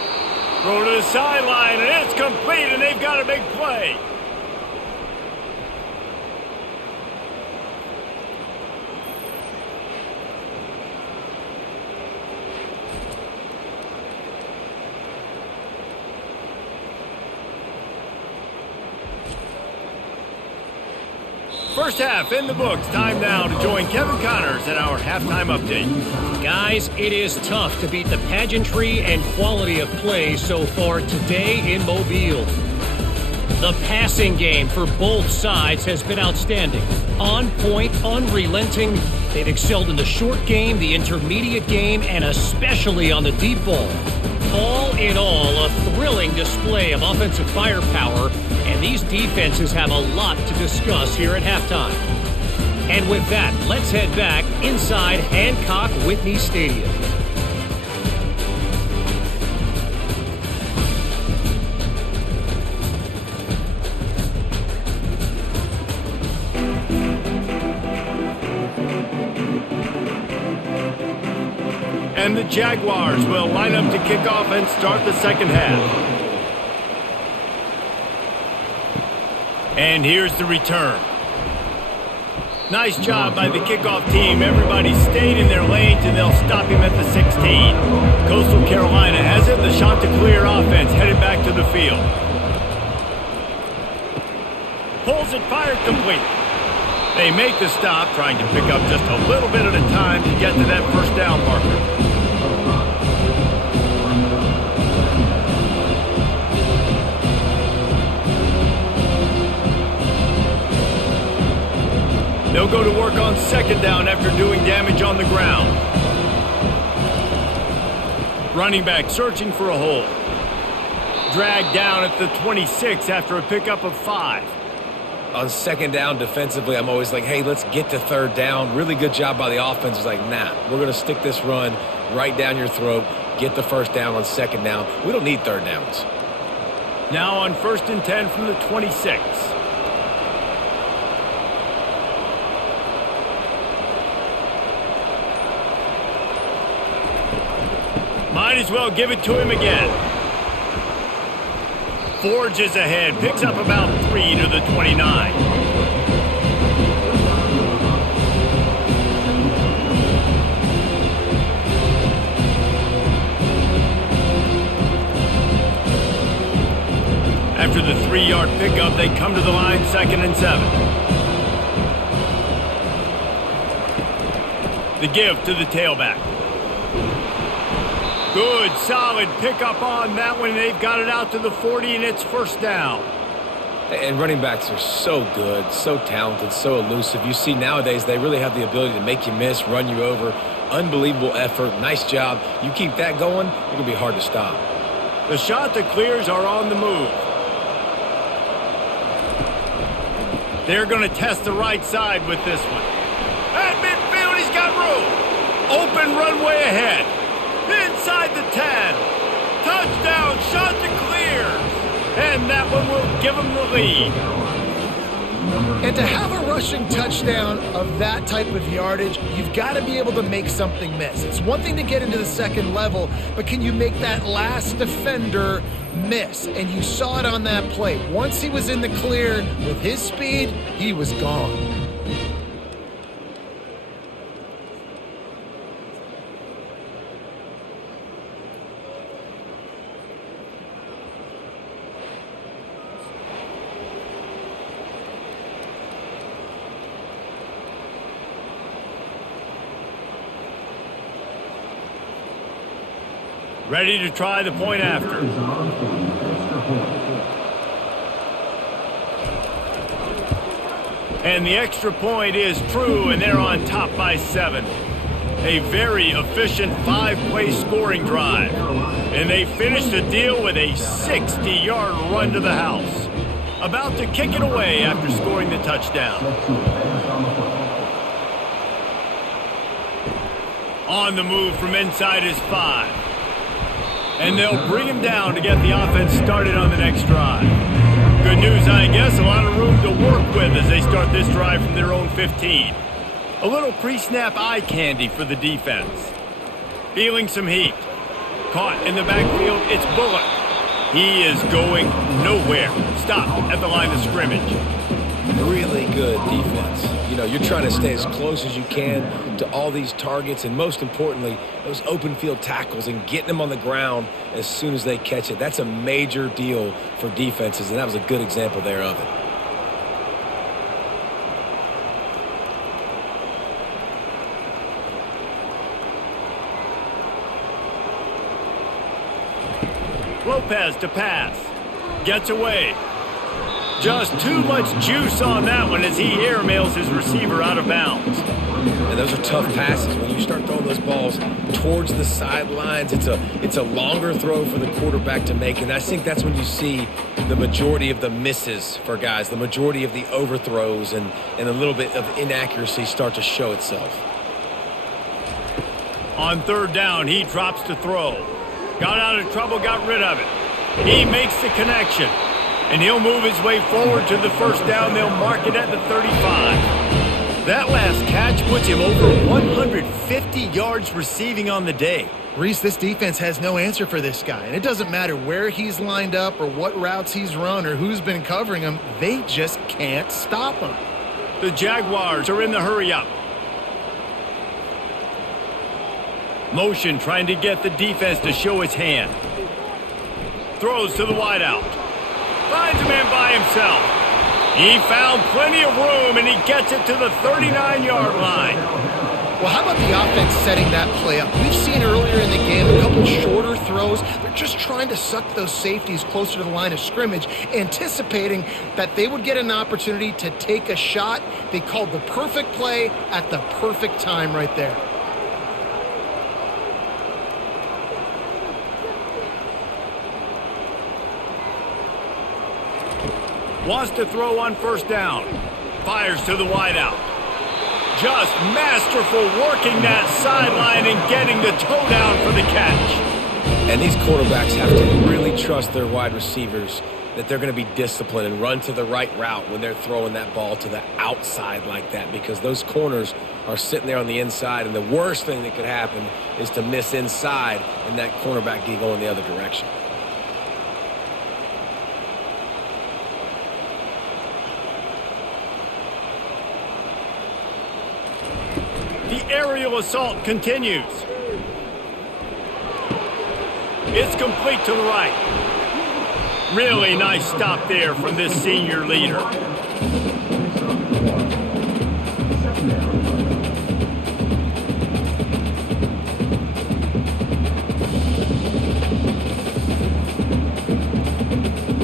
Throw to the sideline, and it's complete, and they've got a big play. First half in the books. Time now to join Kevin Connors at our halftime update. Guys, it is tough to beat the pageantry and quality of play so far today in Mobile. The passing game for both sides has been outstanding. On point, unrelenting. They've excelled in the short game, the intermediate game, and especially on the deep ball. All in all, a thrilling display of offensive firepower, and these defenses have a lot to discuss here at halftime. And with that, let's head back inside Hancock-Whitney Stadium. And the Jaguars will line up to kick off and start the second half. And here's the return. Nice job by the kickoff team. Everybody stayed in their lanes, and they'll stop him at the 16. Coastal Carolina has it. The Chanticleer offense headed back to the field. Pulls it, fired complete. They make the stop, trying to pick up just a little bit at a time to get to that first down marker. They'll go to work on second down after doing damage on the ground. Running back searching for a hole. Dragged down at the 26 after a pickup of 5. On second down defensively, I'm always like, hey, let's get to third down. Really good job by the offense. It's like, nah, we're going to stick this run right down your throat, get the first down on second down. We don't need third downs. Now on 1st and 10 from the 26. Might as well give it to him again. Forges ahead, picks up about 3 to the 29. After the 3-yard pickup, they come to the line 2nd and 7. The give to the tailback. Good, solid pickup on that one. They've got it out to the 40, and it's first down. And running backs are so good, so talented, so elusive. You see nowadays they really have the ability to make you miss, run you over. Unbelievable effort. Nice job. You keep that going, it's going to be hard to stop. The Chanticleers are on the move. They're going to test the right side with this one. At midfield, he's got room. Open runway ahead. Inside the 10. Touchdown, Chanticleers. And that one will give them the lead. And to have a rushing touchdown of that type of yardage, you've got to be able to make something miss. It's one thing to get into the second level, but can you make that last defender miss? And you saw it on that play. Once he was in the clear with his speed, he was gone. Ready to try the point after. And the extra point is true, and they're on top by 7. A very efficient 5-play scoring drive. And they finish the deal with a 60-yard run to the house. About to kick it away after scoring the touchdown. On the move from inside his 5. And they'll bring him down to get the offense started on the next drive. Good news, I guess, a lot of room to work with as they start this drive from their own 15. A little pre-snap eye candy for the defense. Feeling some heat. Caught in the backfield, it's Bullock. He is going nowhere. Stopped at the line of scrimmage. Really good defense. You know, you're trying to stay as close as you can to all these targets, and most importantly, those open field tackles and getting them on the ground as soon as they catch it. That's a major deal for defenses, and that was a good example there of it. Lopez to pass. Gets away. Just too much juice on that one as he airmails his receiver out of bounds. And those are tough passes. When you start throwing those balls towards the sidelines, it's a longer throw for the quarterback to make. And I think that's when you see the majority of the misses for guys, the majority of the overthrows and a little bit of inaccuracy start to show itself. On third down, he drops to throw. Got out of trouble, got rid of it. He makes the connection. And he'll move his way forward to the first down. They'll mark it at the 35. That last catch puts him over 150 yards receiving on the day. Reese, this defense has no answer for this guy. And it doesn't matter where he's lined up or what routes he's run or who's been covering him. They just can't stop him. The Jaguars are in the hurry-up. Motion trying to get the defense to show its hand. Throws to the wideout. Finds a man by himself. He found plenty of room, and he gets it to the 39-yard line. Well, how about the offense setting that play up? We've seen earlier in the game a couple shorter throws. They're just trying to suck those safeties closer to the line of scrimmage, anticipating that they would get an opportunity to take a shot. They called the perfect play at the perfect time right there. Wants to throw on first down. Fires to the wideout. Just masterful working that sideline and getting the toe down for the catch. And these quarterbacks have to really trust their wide receivers that they're going to be disciplined and run to the right route when they're throwing that ball to the outside like that, because those corners are sitting there on the inside, and the worst thing that could happen is to miss inside and that cornerback get going the other direction. The aerial assault continues. It's complete to the right. Really nice stop there from this senior leader.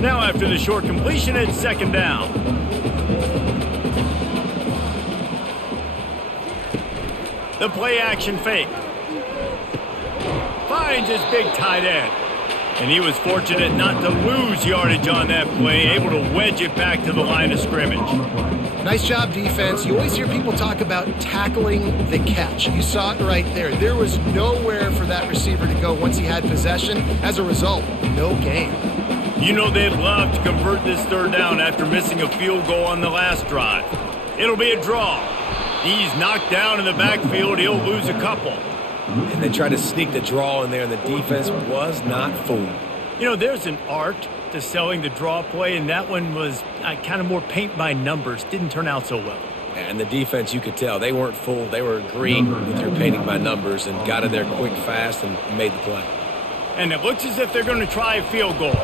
Now after the short completion, it's second down. The play action fake. Finds his big tight end. And he was fortunate not to lose yardage on that play, able to wedge it back to the line of scrimmage. Nice job, defense. You always hear people talk about tackling the catch. You saw it right there. There was nowhere for that receiver to go once he had possession. As a result, no gain. You know they'd love to convert this third down after missing a field goal on the last drive. It'll be a draw. He's knocked down in the backfield. He'll lose a couple. And they tried to sneak the draw in there, and the defense was not fooled. You know, there's an art to selling the draw play, and that one was kind of more paint by numbers. Didn't turn out so well. And the defense, you could tell, they weren't fooled. They were agreeing with your painting by numbers and got in there quick, fast, and made the play. And it looks as if they're going to try a field goal.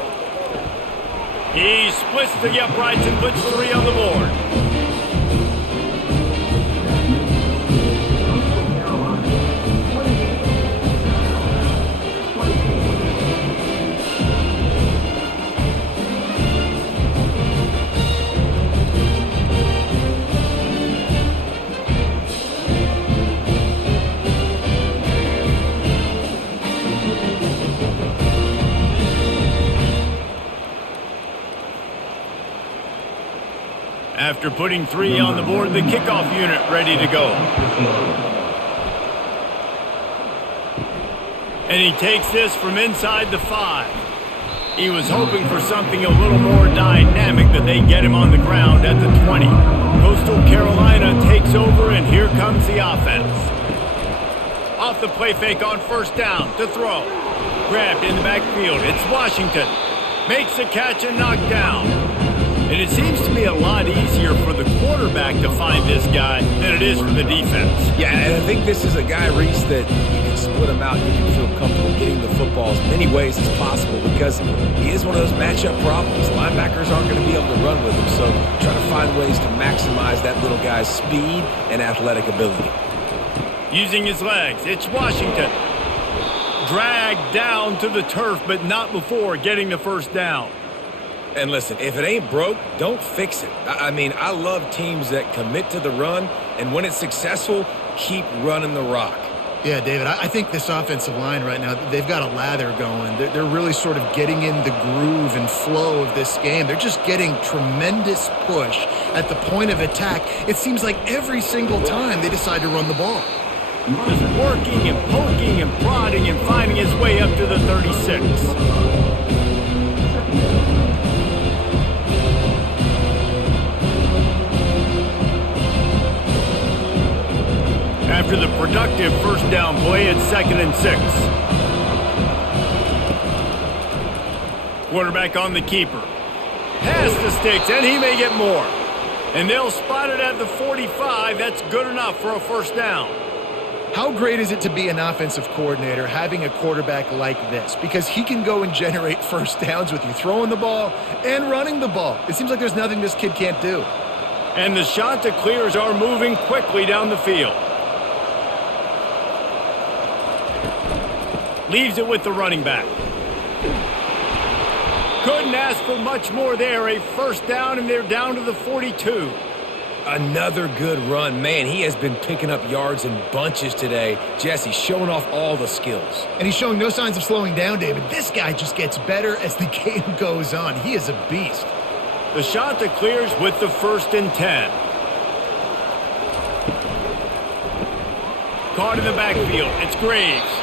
He splits the uprights and puts 3 on the board. After putting 3 on the board, the kickoff unit ready to go. And he takes this from inside the 5. He was hoping for something a little more dynamic, but they get him on the ground at the 20. Coastal Carolina takes over, and here comes the offense. Off the play fake on first down to throw. Grabbed in the backfield. It's Washington. Makes the catch and knocked down. And it seems to be a lot easier for the quarterback to find this guy than it is for the defense. Yeah, and I think this is a guy, Reese, that you can split him out. You can feel comfortable getting the football as many ways as possible because he is one of those matchup problems. Linebackers aren't going to be able to run with him, so try to find ways to maximize that little guy's speed and athletic ability. Using his legs, it's Washington. Dragged down to the turf, but not before getting the first down. And listen, if it ain't broke, don't fix it. I mean, I love teams that commit to the run, and when it's successful, keep running the rock. Yeah, David, I think this offensive line right now, they've got a lather going. They're really sort of getting in the groove and flow of this game. They're just getting tremendous push at the point of attack. It seems like every single time they decide to run the ball. Just working and poking and prodding and finding his way up to the 36. After the productive first down play, it's 2nd and 6. Quarterback on the keeper. Pass the sticks, and he may get more. And they'll spot it at the 45. That's good enough for a first down. How great is it to be an offensive coordinator having a quarterback like this? Because he can go and generate first downs with you throwing the ball and running the ball. It seems like there's nothing this kid can't do. And the shot to clears are moving quickly down the field. Leaves it with the running back. Couldn't ask for much more there. A first down, and they're down to the 42. Another good run. Man, he has been picking up yards in bunches today. Jesse showing off all the skills. And he's showing no signs of slowing down, David. This guy just gets better as the game goes on. He is a beast. The shot to clears with the 1st and 10. Caught in the backfield. It's Graves.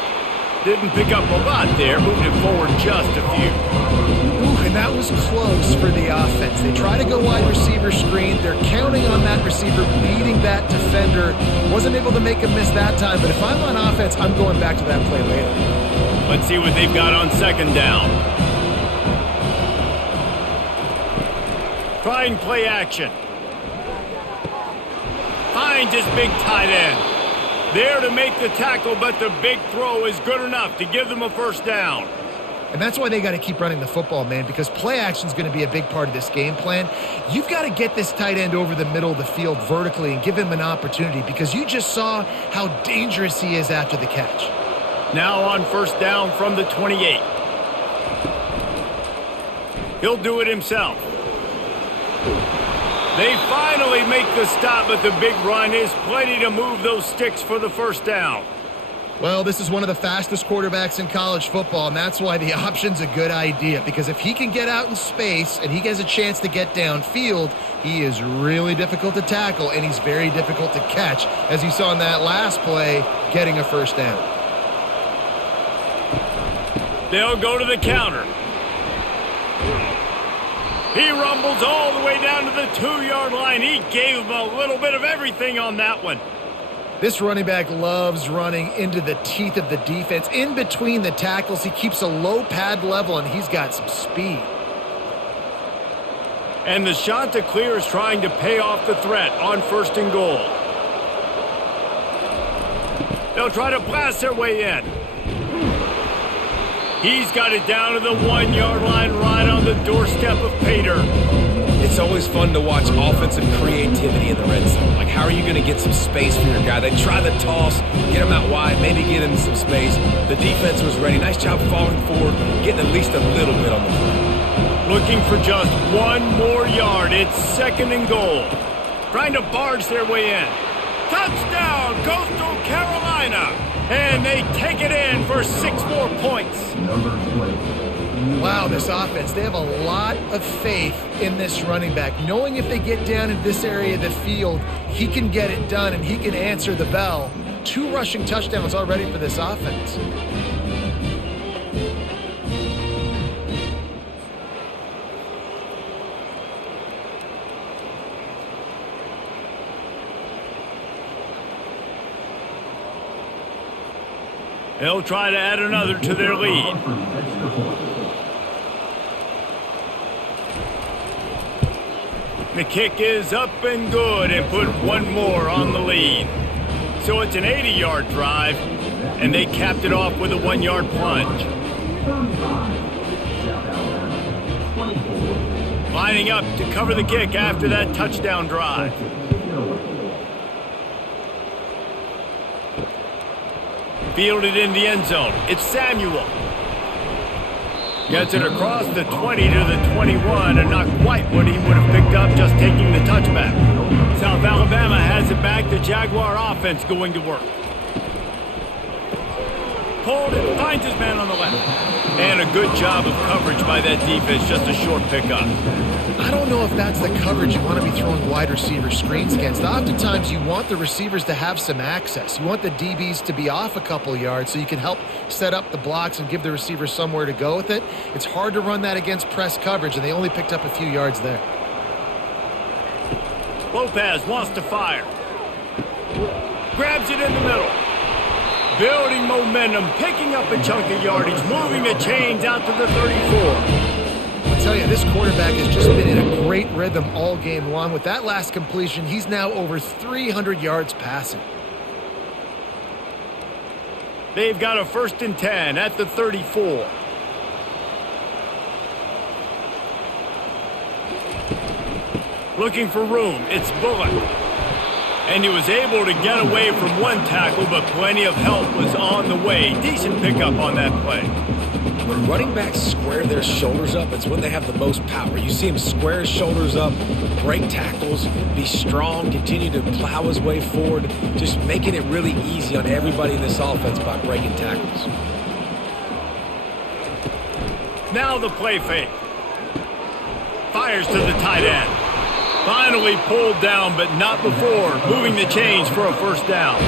Didn't pick up a lot there. Moved it forward just a few. Ooh, and that was close for the offense. They try to go wide receiver screen. They're counting on that receiver beating that defender. Wasn't able to make him miss that time, but if I'm on offense, I'm going back to that play later. Let's see what they've got on 2nd down. Trying play action. Finds his big tight end. There to make the tackle, but the big throw is good enough to give them a first down. And that's why they got to keep running the football, man, because play action is going to be a big part of this game plan. You've got to get this tight end over the middle of the field vertically and give him an opportunity because you just saw how dangerous he is after the catch. Now on first down from the 28. He'll do it himself. They finally make the stop, but the big run is plenty to move those sticks for the first down. Well, this is one of the fastest quarterbacks in college football, and that's why the option's a good idea, because if he can get out in space and he has a chance to get downfield, he is really difficult to tackle, and he's very difficult to catch, as you saw in that last play, getting a first down. They'll go to the counter. He rumbles all the way down to the 2-yard line. He gave him a little bit of everything on that one. This running back loves running into the teeth of the defense. In between the tackles, he keeps a low pad level, and he's got some speed. And the shot to clear is trying to pay off the threat on 1st and goal. They'll try to blast their way in. He's got it down to the 1-yard line right on the doorstep of Pater. It's always fun to watch offensive creativity in the red zone. Like, how are you going to get some space for your guy? They try the toss, get him out wide, maybe get into some space. The defense was ready. Nice job falling forward, getting at least a little bit on the play. Looking for just 1 more yard. It's 2nd and goal. Trying to barge their way in. Touchdown, Coastal Carolina! And they take it in for 6 more points. Wow, this offense, they have a lot of faith in this running back, knowing if they get down in this area of the field, he can get it done and he can answer the bell. 2 rushing touchdowns already for this offense. They'll try to add another to their lead. The kick is up and good and put 1 more on the lead. So it's an 80-yard drive, and they capped it off with a 1-yard plunge. Lining up to cover the kick after that touchdown drive. Fielded in the end zone. It's Samuel. Gets it across the 20 to the 21, and not quite what he would have picked up just taking the touchback. South Alabama has it back. The Jaguar offense going to work. Pulled and finds his man on the left. And a good job of coverage by that defense. Just a short pickup. I don't know if that's the coverage you want to be throwing wide receiver screens against. Oftentimes, you want the receivers to have some access. You want the DBs to be off a couple yards so you can help set up the blocks and give the receivers somewhere to go with it. It's hard to run that against press coverage, and they only picked up a few yards there. Lopez wants to fire. Grabs it in the middle. Building momentum, picking up a chunk of yardage, moving the chains out to the 34. I'll tell you, this quarterback has just been in a great rhythm all game long. With that last completion, he's now over 300 yards passing. They've got a 1st and 10 at the 34. Looking for room. It's Bullock. And he was able to get away from 1 tackle, but plenty of help was on the way. Decent pickup on that play. When running backs square their shoulders up, it's when they have the most power. You see him square his shoulders up, break tackles, be strong, continue to plow his way forward, just making it really easy on everybody in this offense by breaking tackles. Now the play fake. Fires to the tight end. Finally pulled down, but not before. Moving the chains for a 1st down.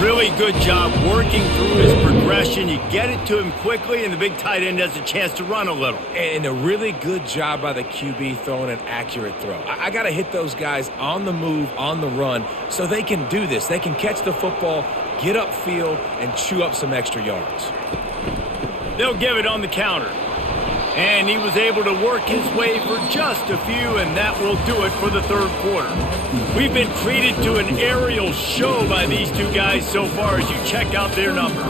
Really good job working through his progression. You get it to him quickly, and the big tight end has a chance to run a little. And a really good job by the QB throwing an accurate throw. I got to hit those guys on the move, on the run, so they can do this. They can catch the football, get upfield, and chew up some extra yards. They'll give it on the counter. And he was able to work his way for just a few, and that will do it for the 3rd quarter. We've been treated to an aerial show by these 2 guys so far as you check out their numbers.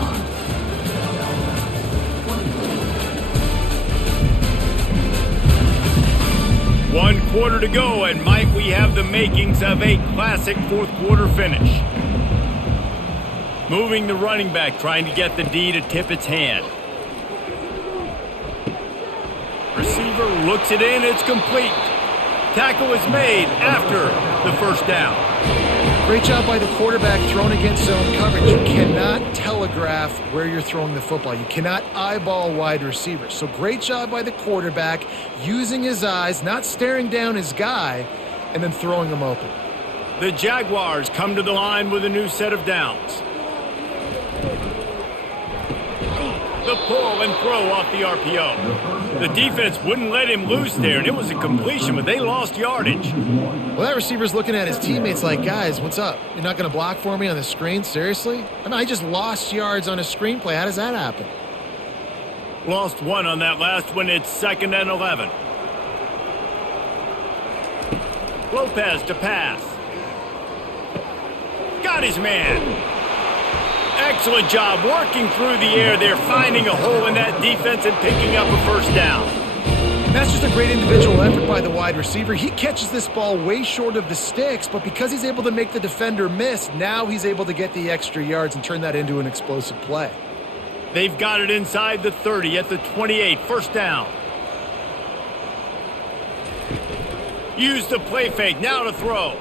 One quarter to go, and might we have the makings of a classic 4th quarter finish. Moving the running back, trying to get the D to tip its hand. Receiver looks it in, it's complete. Tackle is made after the 1st down. Great job by the quarterback throwing against zone coverage. You cannot telegraph where you're throwing the football. You cannot eyeball wide receivers. So great job by the quarterback using his eyes, not staring down his guy, and then throwing him open. The Jaguars come to the line with a new set of downs. The pull and throw off the RPO. The defense wouldn't let him loose there, and it was a completion, but they lost yardage. Well, that receiver's looking at his teammates like, guys, what's up? You're not going to block for me on the screen? Seriously? I mean, I just lost yards on a screenplay. How does that happen? Lost one on that last one. It's 2nd and 11. Lopez to pass. Got his man. Excellent job working through the air there, finding a hole in that defense and picking up a first down. And that's just a great individual effort by the wide receiver. He catches this ball way short of the sticks, but because he's able to make the defender miss, now he's able to get the extra yards and turn that into an explosive play. They've got it inside the 30 at the 28, first down. Use the play fake, now to throw.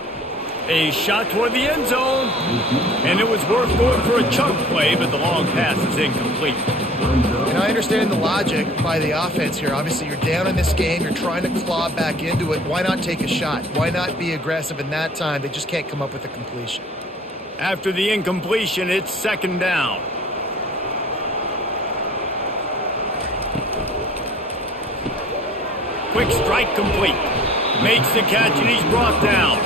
A shot toward the end zone, and it was worth going for a chunk play, but the long pass is incomplete. And I understand the logic by the offense here. Obviously, you're down in this game. You're trying to claw back into it. Why not take a shot? Why not be aggressive in that time? They just can't come up with a completion. After the incompletion, it's 2nd down. Quick strike complete. Makes the catch, and he's brought down.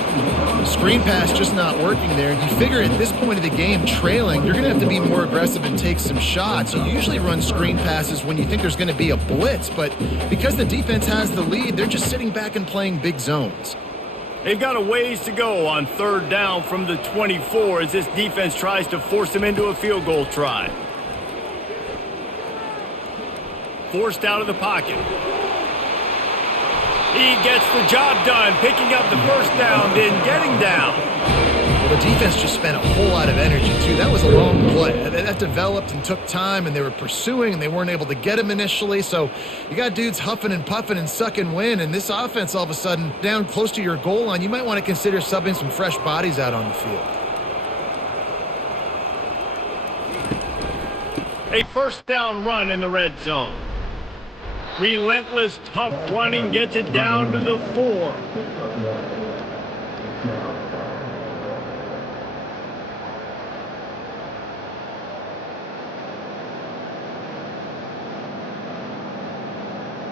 Screen pass just not working there. You figure at this point of the game, trailing, you're going to have to be more aggressive and take some shots. You usually run screen passes when you think there's going to be a blitz, but because the defense has the lead, they're just sitting back and playing big zones. They've got a ways to go on 3rd down from the 24 as this defense tries to force them into a field goal try. Forced out of the pocket. He gets the job done, picking up the first down, then getting down. Well, the defense just spent a whole lot of energy, too. That was a long play. That developed and took time, and they were pursuing, and they weren't able to get him initially. So you got dudes huffing and puffing and sucking wind, and this offense all of a sudden down close to your goal line. You might want to consider subbing some fresh bodies out on the field. A first down run in the red zone. Relentless, tough running gets it down to the 4.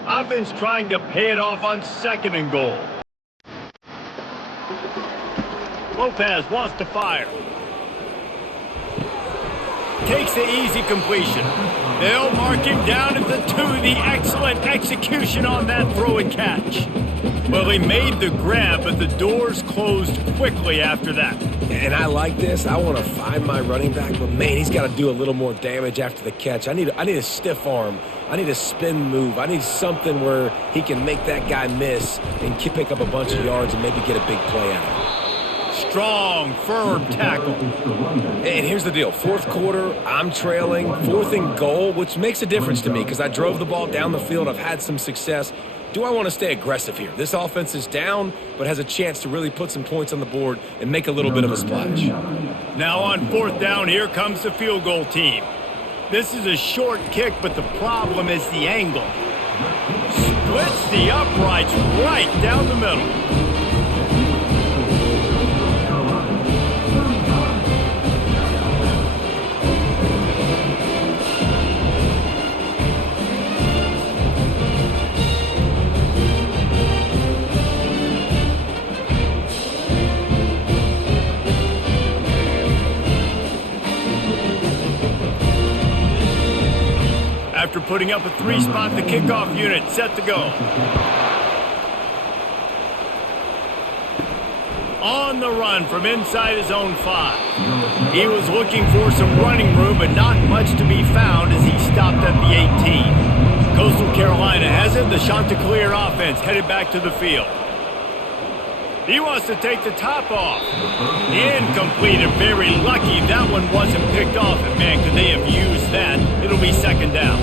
Offense trying to pay it off on 2nd and goal. Lopez wants to fire. Takes the easy completion. They'll mark him down at the 2. The excellent execution on that throw and catch. Well, he made the grab, but the doors closed quickly after that. And I like this. I want to find my running back, but man, he's got to do a little more damage after the catch. I need a stiff arm. I need a spin move. I need something where he can make that guy miss and pick up a bunch of yards and maybe get a big play out of it. Strong, firm tackle. And here's the deal. 4th quarter, I'm trailing. 4th and goal, which makes a difference to me because I drove the ball down the field. I've had some success. Do I want to stay aggressive here? This offense is down, but has a chance to really put some points on the board and make a little bit of a splash. Now on 4th down, here comes the field goal team. This is a short kick, but the problem is the angle. Splits the uprights right down the middle. After putting up a 3-spot, the kickoff unit set to go. On the run from inside his own 5. He was looking for some running room, but not much to be found as he stopped at the 18. Coastal Carolina has it. The Chanticleer offense headed back to the field. He wants to take the top off. Incomplete and very lucky that one wasn't picked off. And man, could they have used that? It'll be 2nd down.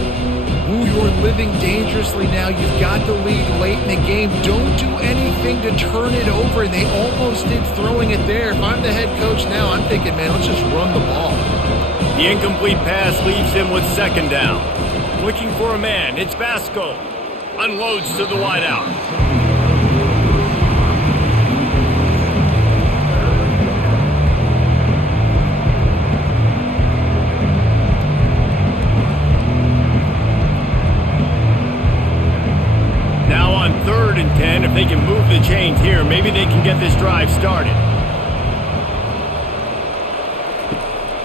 Ooh, you're living dangerously now. You've got the lead late in the game. Don't do anything to turn it over. And they almost did throwing it there. If I'm the head coach now, I'm thinking, man, let's just run the ball. The incomplete pass leaves him with 2nd down. Looking for a man. It's Vasco. Unloads to the wideout. maybe they can get this drive started.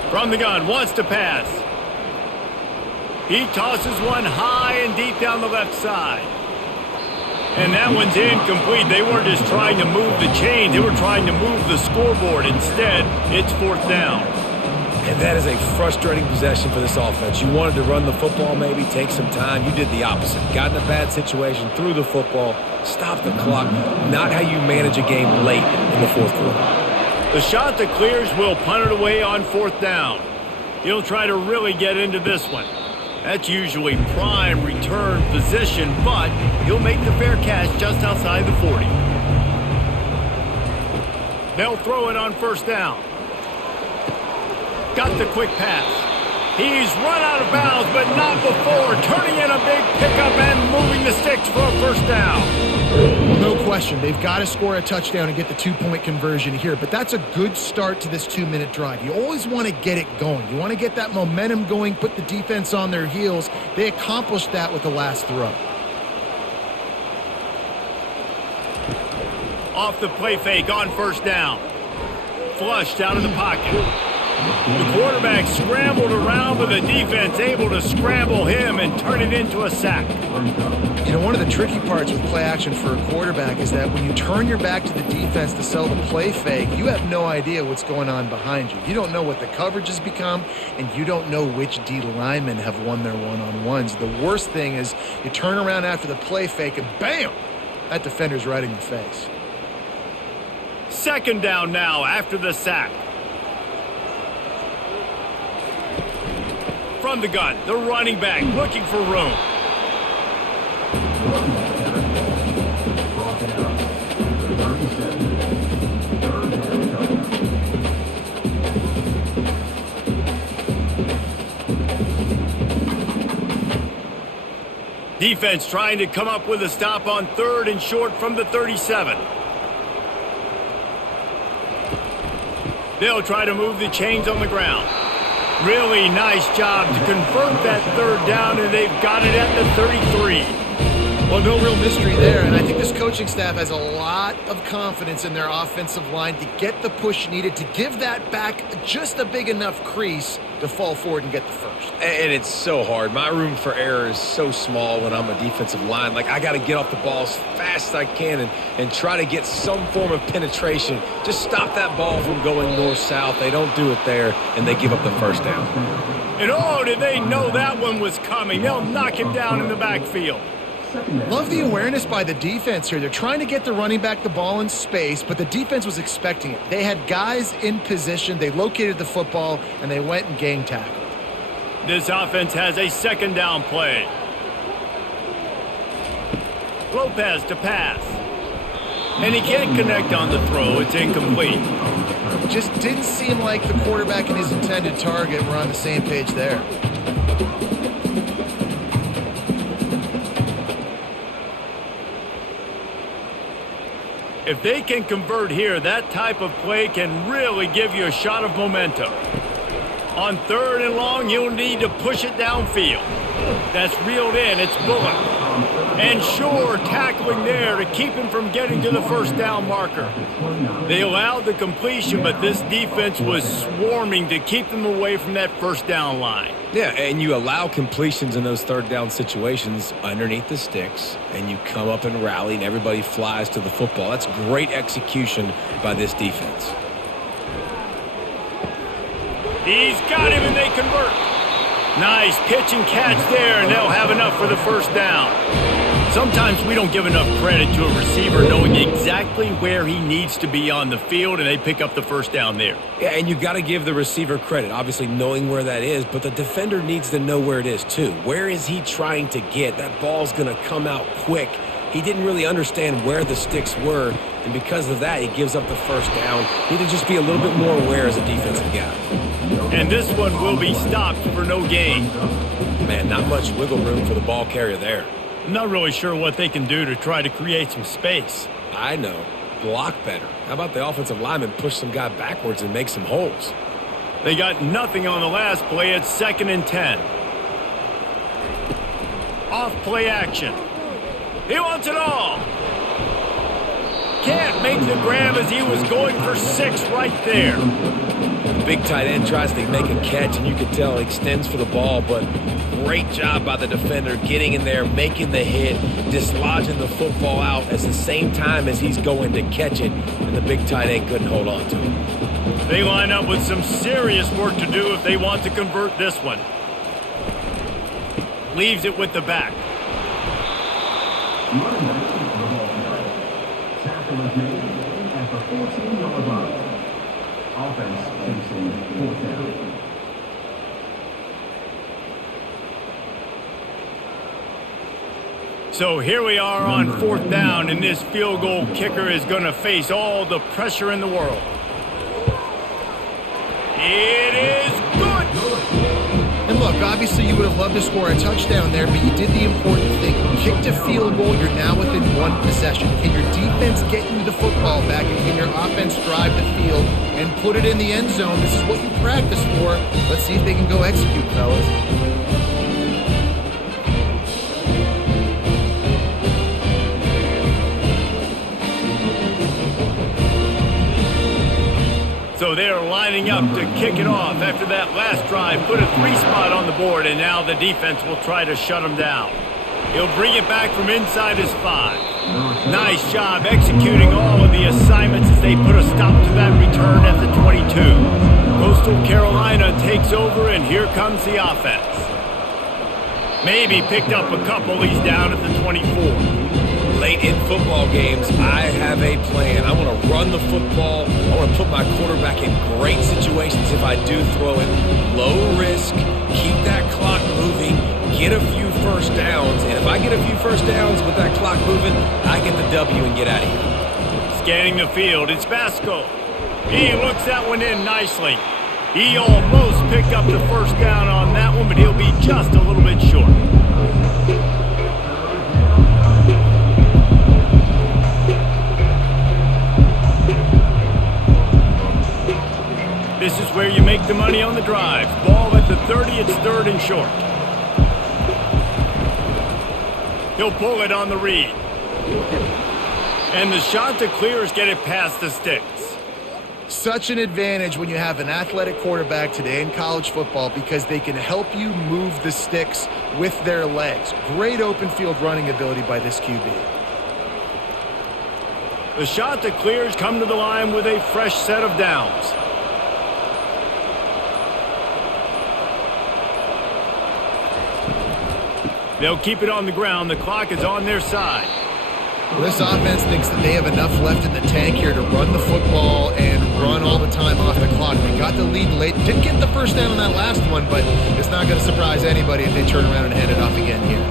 From the gun, wants to pass. He tosses one high and deep down the left side. And that one's incomplete. They weren't just trying to move the chains. They were trying to move the scoreboard. Instead, it's fourth down. And that is a frustrating possession for this offense. You wanted to run the football, maybe take some time. You did the opposite. Got in a bad situation, threw the football, stopped the clock. Not how you manage a game late in the fourth quarter. The shot that clears will punt it away on fourth down. He'll try to really get into this one. That's usually prime return position, but he'll make the fair catch just outside the 40. They'll throw it on first down. Got the quick pass. He's run out of bounds, but not before turning in a big pickup and moving the sticks for a first down. Well, no question. They've got to score a touchdown and get the two-point conversion here, but that's a good start to this 2-minute drive. You always want to get it going. You want to get that momentum going, put the defense on their heels. They accomplished that with the last throw. Off the play fake on first down. Flushed out of the pocket. The quarterback scrambled around, but the defense able to scramble him and turn it into a sack. You know, one of the tricky parts with play action for a quarterback is that when you turn your back to the defense to sell the play fake, you have no idea what's going on behind you. You don't know what the coverage has become, and you don't know which D linemen have won their one-on-ones. The worst thing is you turn around after the play fake, and bam! That defender's right in your face. Second down now after the sack. From the gun, the running back looking for room. Defense trying to come up with a stop on third and short from the 37. They'll try to move the chains on the ground. Really nice job to convert that third down, and they've got it at the 33. Well, no real mystery there, and I think this coaching staff has a lot of confidence in their offensive line to get the push needed to give that back just a big enough crease to fall forward and get the first. And it's so hard. My room for error is so small when I'm a defensive line. Like, I got to get off the ball as fast as I can and try to get some form of penetration. Just stop that ball from going north-south. They don't do it there, and they give up the first down. And oh, did they know that one was coming. They'll knock him down in the backfield. Love the awareness by the defense here. They're trying to get the running back the ball in space, but the defense was expecting it. They had guys in position. They located the football, and they went and gang tackled. This offense has a second down play. Lopez to pass. And he can't connect on the throw. It's incomplete. Just didn't seem like the quarterback and his intended target were on the same page there. If they can convert here, that type of play can really give you a shot of momentum. On third and long, you'll need to push it downfield. That's reeled in. It's Bullock. And Shore tackling there to keep him from getting to the first down marker. They allowed the completion, but this defense was swarming to keep them away from that first down line. Yeah, and you allow completions in those third down situations underneath the sticks, and you come up and rally, and everybody flies to the football. That's great execution by this defense. He's got him, and they convert. Nice pitch and catch there, and they'll have enough for the first down. Sometimes we don't give enough credit to a receiver knowing exactly where he needs to be on the field, and they pick up the first down there. Yeah, and you got to give the receiver credit, obviously knowing where that is, but the defender needs to know where it is too. Where is he trying to get? That ball's going to come out quick. He didn't really understand where the sticks were, and because of that, he gives up the first down. He need to just be a little bit more aware as a defensive guy. And this one will be stopped for no gain. Man, not much wiggle room for the ball carrier there. I'm not really sure what they can do to try to create some space. I know. Block better. How about the offensive lineman push some guy backwards and make some holes? They got nothing on the last play. It's 2nd and 10. Off play action. He wants it all. Can't make make the grab as he was going for 6 right there. The big tight end tries to make a catch, and you can tell he extends for the ball, but great job by the defender getting in there, making the hit, dislodging the football out at the same time as he's going to catch it, and the big tight end couldn't hold on to it. They line up with some serious work to do if they want to convert this one. Leaves it with the back. Tackle is made at the 14-yard line. Offense facing 4th down. So here we are on 4th down, and this field goal kicker is going to face all the pressure in the world. It is good! And look, obviously you would have loved to score a touchdown there, but you did the important thing. Kicked a field goal, you're now within 1 possession. Can your defense get you the football back, and can your offense drive the field and put it in the end zone? This is what you practice for. Let's see if they can go execute, fellas. So they're lining up to kick it off after that last drive. Put a 3 spot on the board, and now the defense will try to shut them down. He'll bring it back from inside his 5. Nice job executing all of the assignments as they put a stop to that return at the 22. Coastal Carolina takes over, and here comes the offense. Maybe picked up a couple. He's down at the 24. Late in football games, I have a plan. I want to run the football. I want to put my quarterback in great situations if I do throw it. Low risk, keep that clock moving, get a few first downs. And if I get a few first downs with that clock moving, I get the W and get out of here. Scanning the field, it's Vasco. He looks that one in nicely. He almost picked up the first down on that one, but he'll be just a little bit short. This is where you make the money on the drive. Ball at the 30, it's 3rd and short. He'll pull it on the read. And the shot to clear is get it past the sticks. Such an advantage when you have an athletic quarterback today in college football because they can help you move the sticks with their legs. Great open field running ability by this QB. The shot to clears come to the line with a fresh set of downs. They'll keep it on the ground. The clock is on their side. Well, this offense thinks that they have enough left in the tank here to run the football and run all the time off the clock. They got the lead late. Didn't get the first down on that last one, but it's not going to surprise anybody if they turn around and hand it off again here.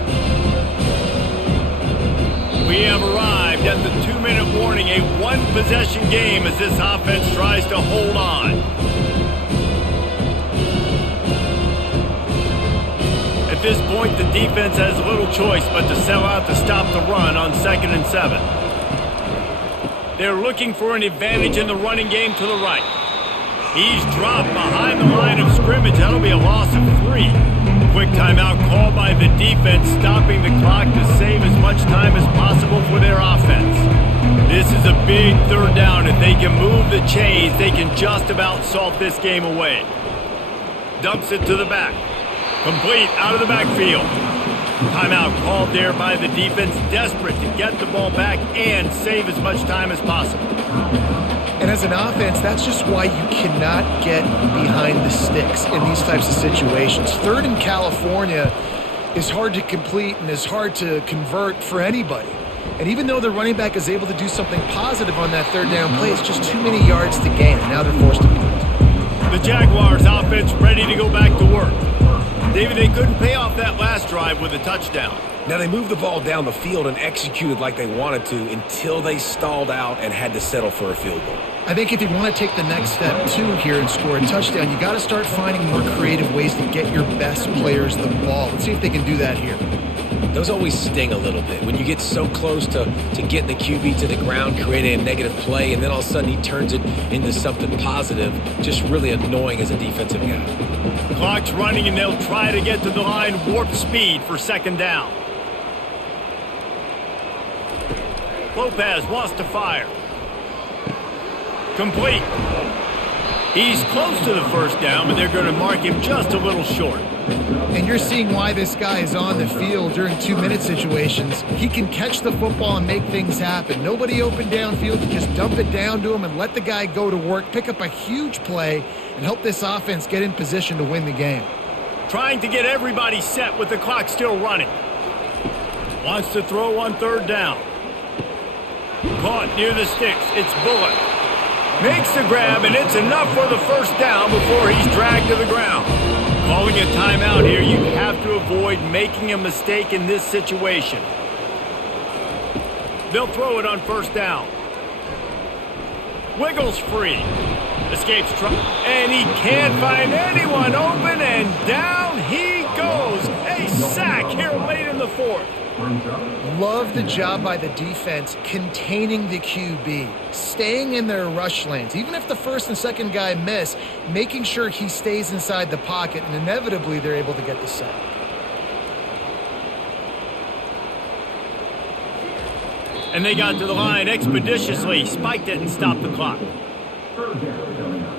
We have arrived at the 2-minute warning, a 1-possession game as this offense tries to hold on. At this point, the defense has little choice but to sell out to stop the run on 2nd and 7. They're looking for an advantage in the running game to the right. He's dropped behind the line of scrimmage. That'll be a loss of 3. Quick timeout called by the defense, stopping the clock to save as much time as possible for their offense. This is a big 3rd down. If they can move the chains, they can just about salt this game away. Dumps it to the back. Complete out of the backfield. Timeout called there by the defense, desperate to get the ball back and save as much time as possible. And as an offense, that's just why you cannot get behind the sticks in these types of situations. 3rd in California is hard to complete and is hard to convert for anybody. And even though the running back is able to do something positive on that 3rd down play, it's just too many yards to gain. Now they're forced to punt. The Jaguars offense ready to go back to work. David, they couldn't pay off that last drive with a touchdown. Now, they moved the ball down the field and executed like they wanted to until they stalled out and had to settle for a field goal. I think if you want to take the next step, too, here and score a touchdown, you got to start finding more creative ways to get your best players the ball. Let's see if they can do that here. Those always sting a little bit when you get so close to getting the QB to the ground, creating a negative play, and then all of a sudden he turns it into something positive. Just really annoying as a defensive guy. Clock's running, and they'll try to get to the line warp speed for 2nd down. Lopez wants to fire. Complete. He's close to the first down, but they're going to mark him just a little short. And you're seeing why this guy is on the field during 2-minute situations. He can catch the football and make things happen. Nobody open downfield. You just dump it down to him and let the guy go to work, pick up a huge play, and help this offense get in position to win the game. Trying to get everybody set with the clock still running. Wants to throw on third down. Caught near the sticks. It's Bullock. Makes the grab, and it's enough for the first down before he's dragged to the ground. Calling a timeout here, you have to avoid making a mistake in this situation. They'll throw it on first down. Wiggles free. Escapes trouble, and he can't find anyone open, and down he goes. A sack here late in the fourth. Love the job by the defense containing the QB, staying in their rush lanes. Even if the first and second guy miss, making sure he stays inside the pocket, and inevitably they're able to get the sack. And they got to the line expeditiously, spiked it and stopped the clock. Third down coming up.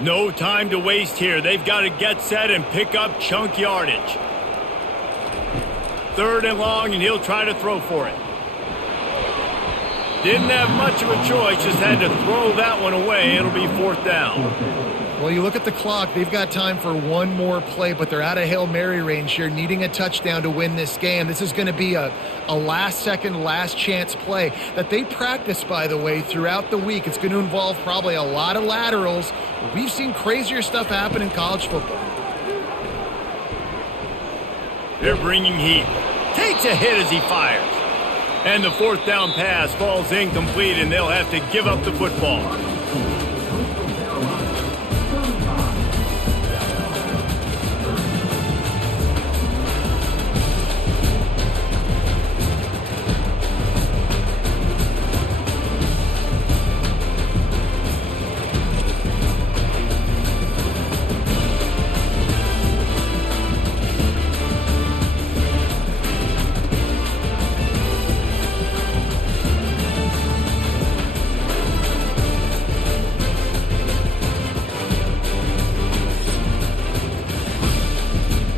No time to waste here. They've got to get set and pick up chunk yardage. Third and long, and he'll try to throw for it. Didn't have much of a choice, just had to throw that one away. It'll be fourth down. Well, you look at the clock, they've got time for one more play, but they're out of Hail Mary range here, needing a touchdown to win this game. This is going to be a last-second, last-chance play that they practice, by the way, throughout the week. It's going to involve probably a lot of laterals. We've seen crazier stuff happen in college football. They're bringing heat. Takes a hit as he fires. And the fourth down pass falls incomplete, and they'll have to give up the football.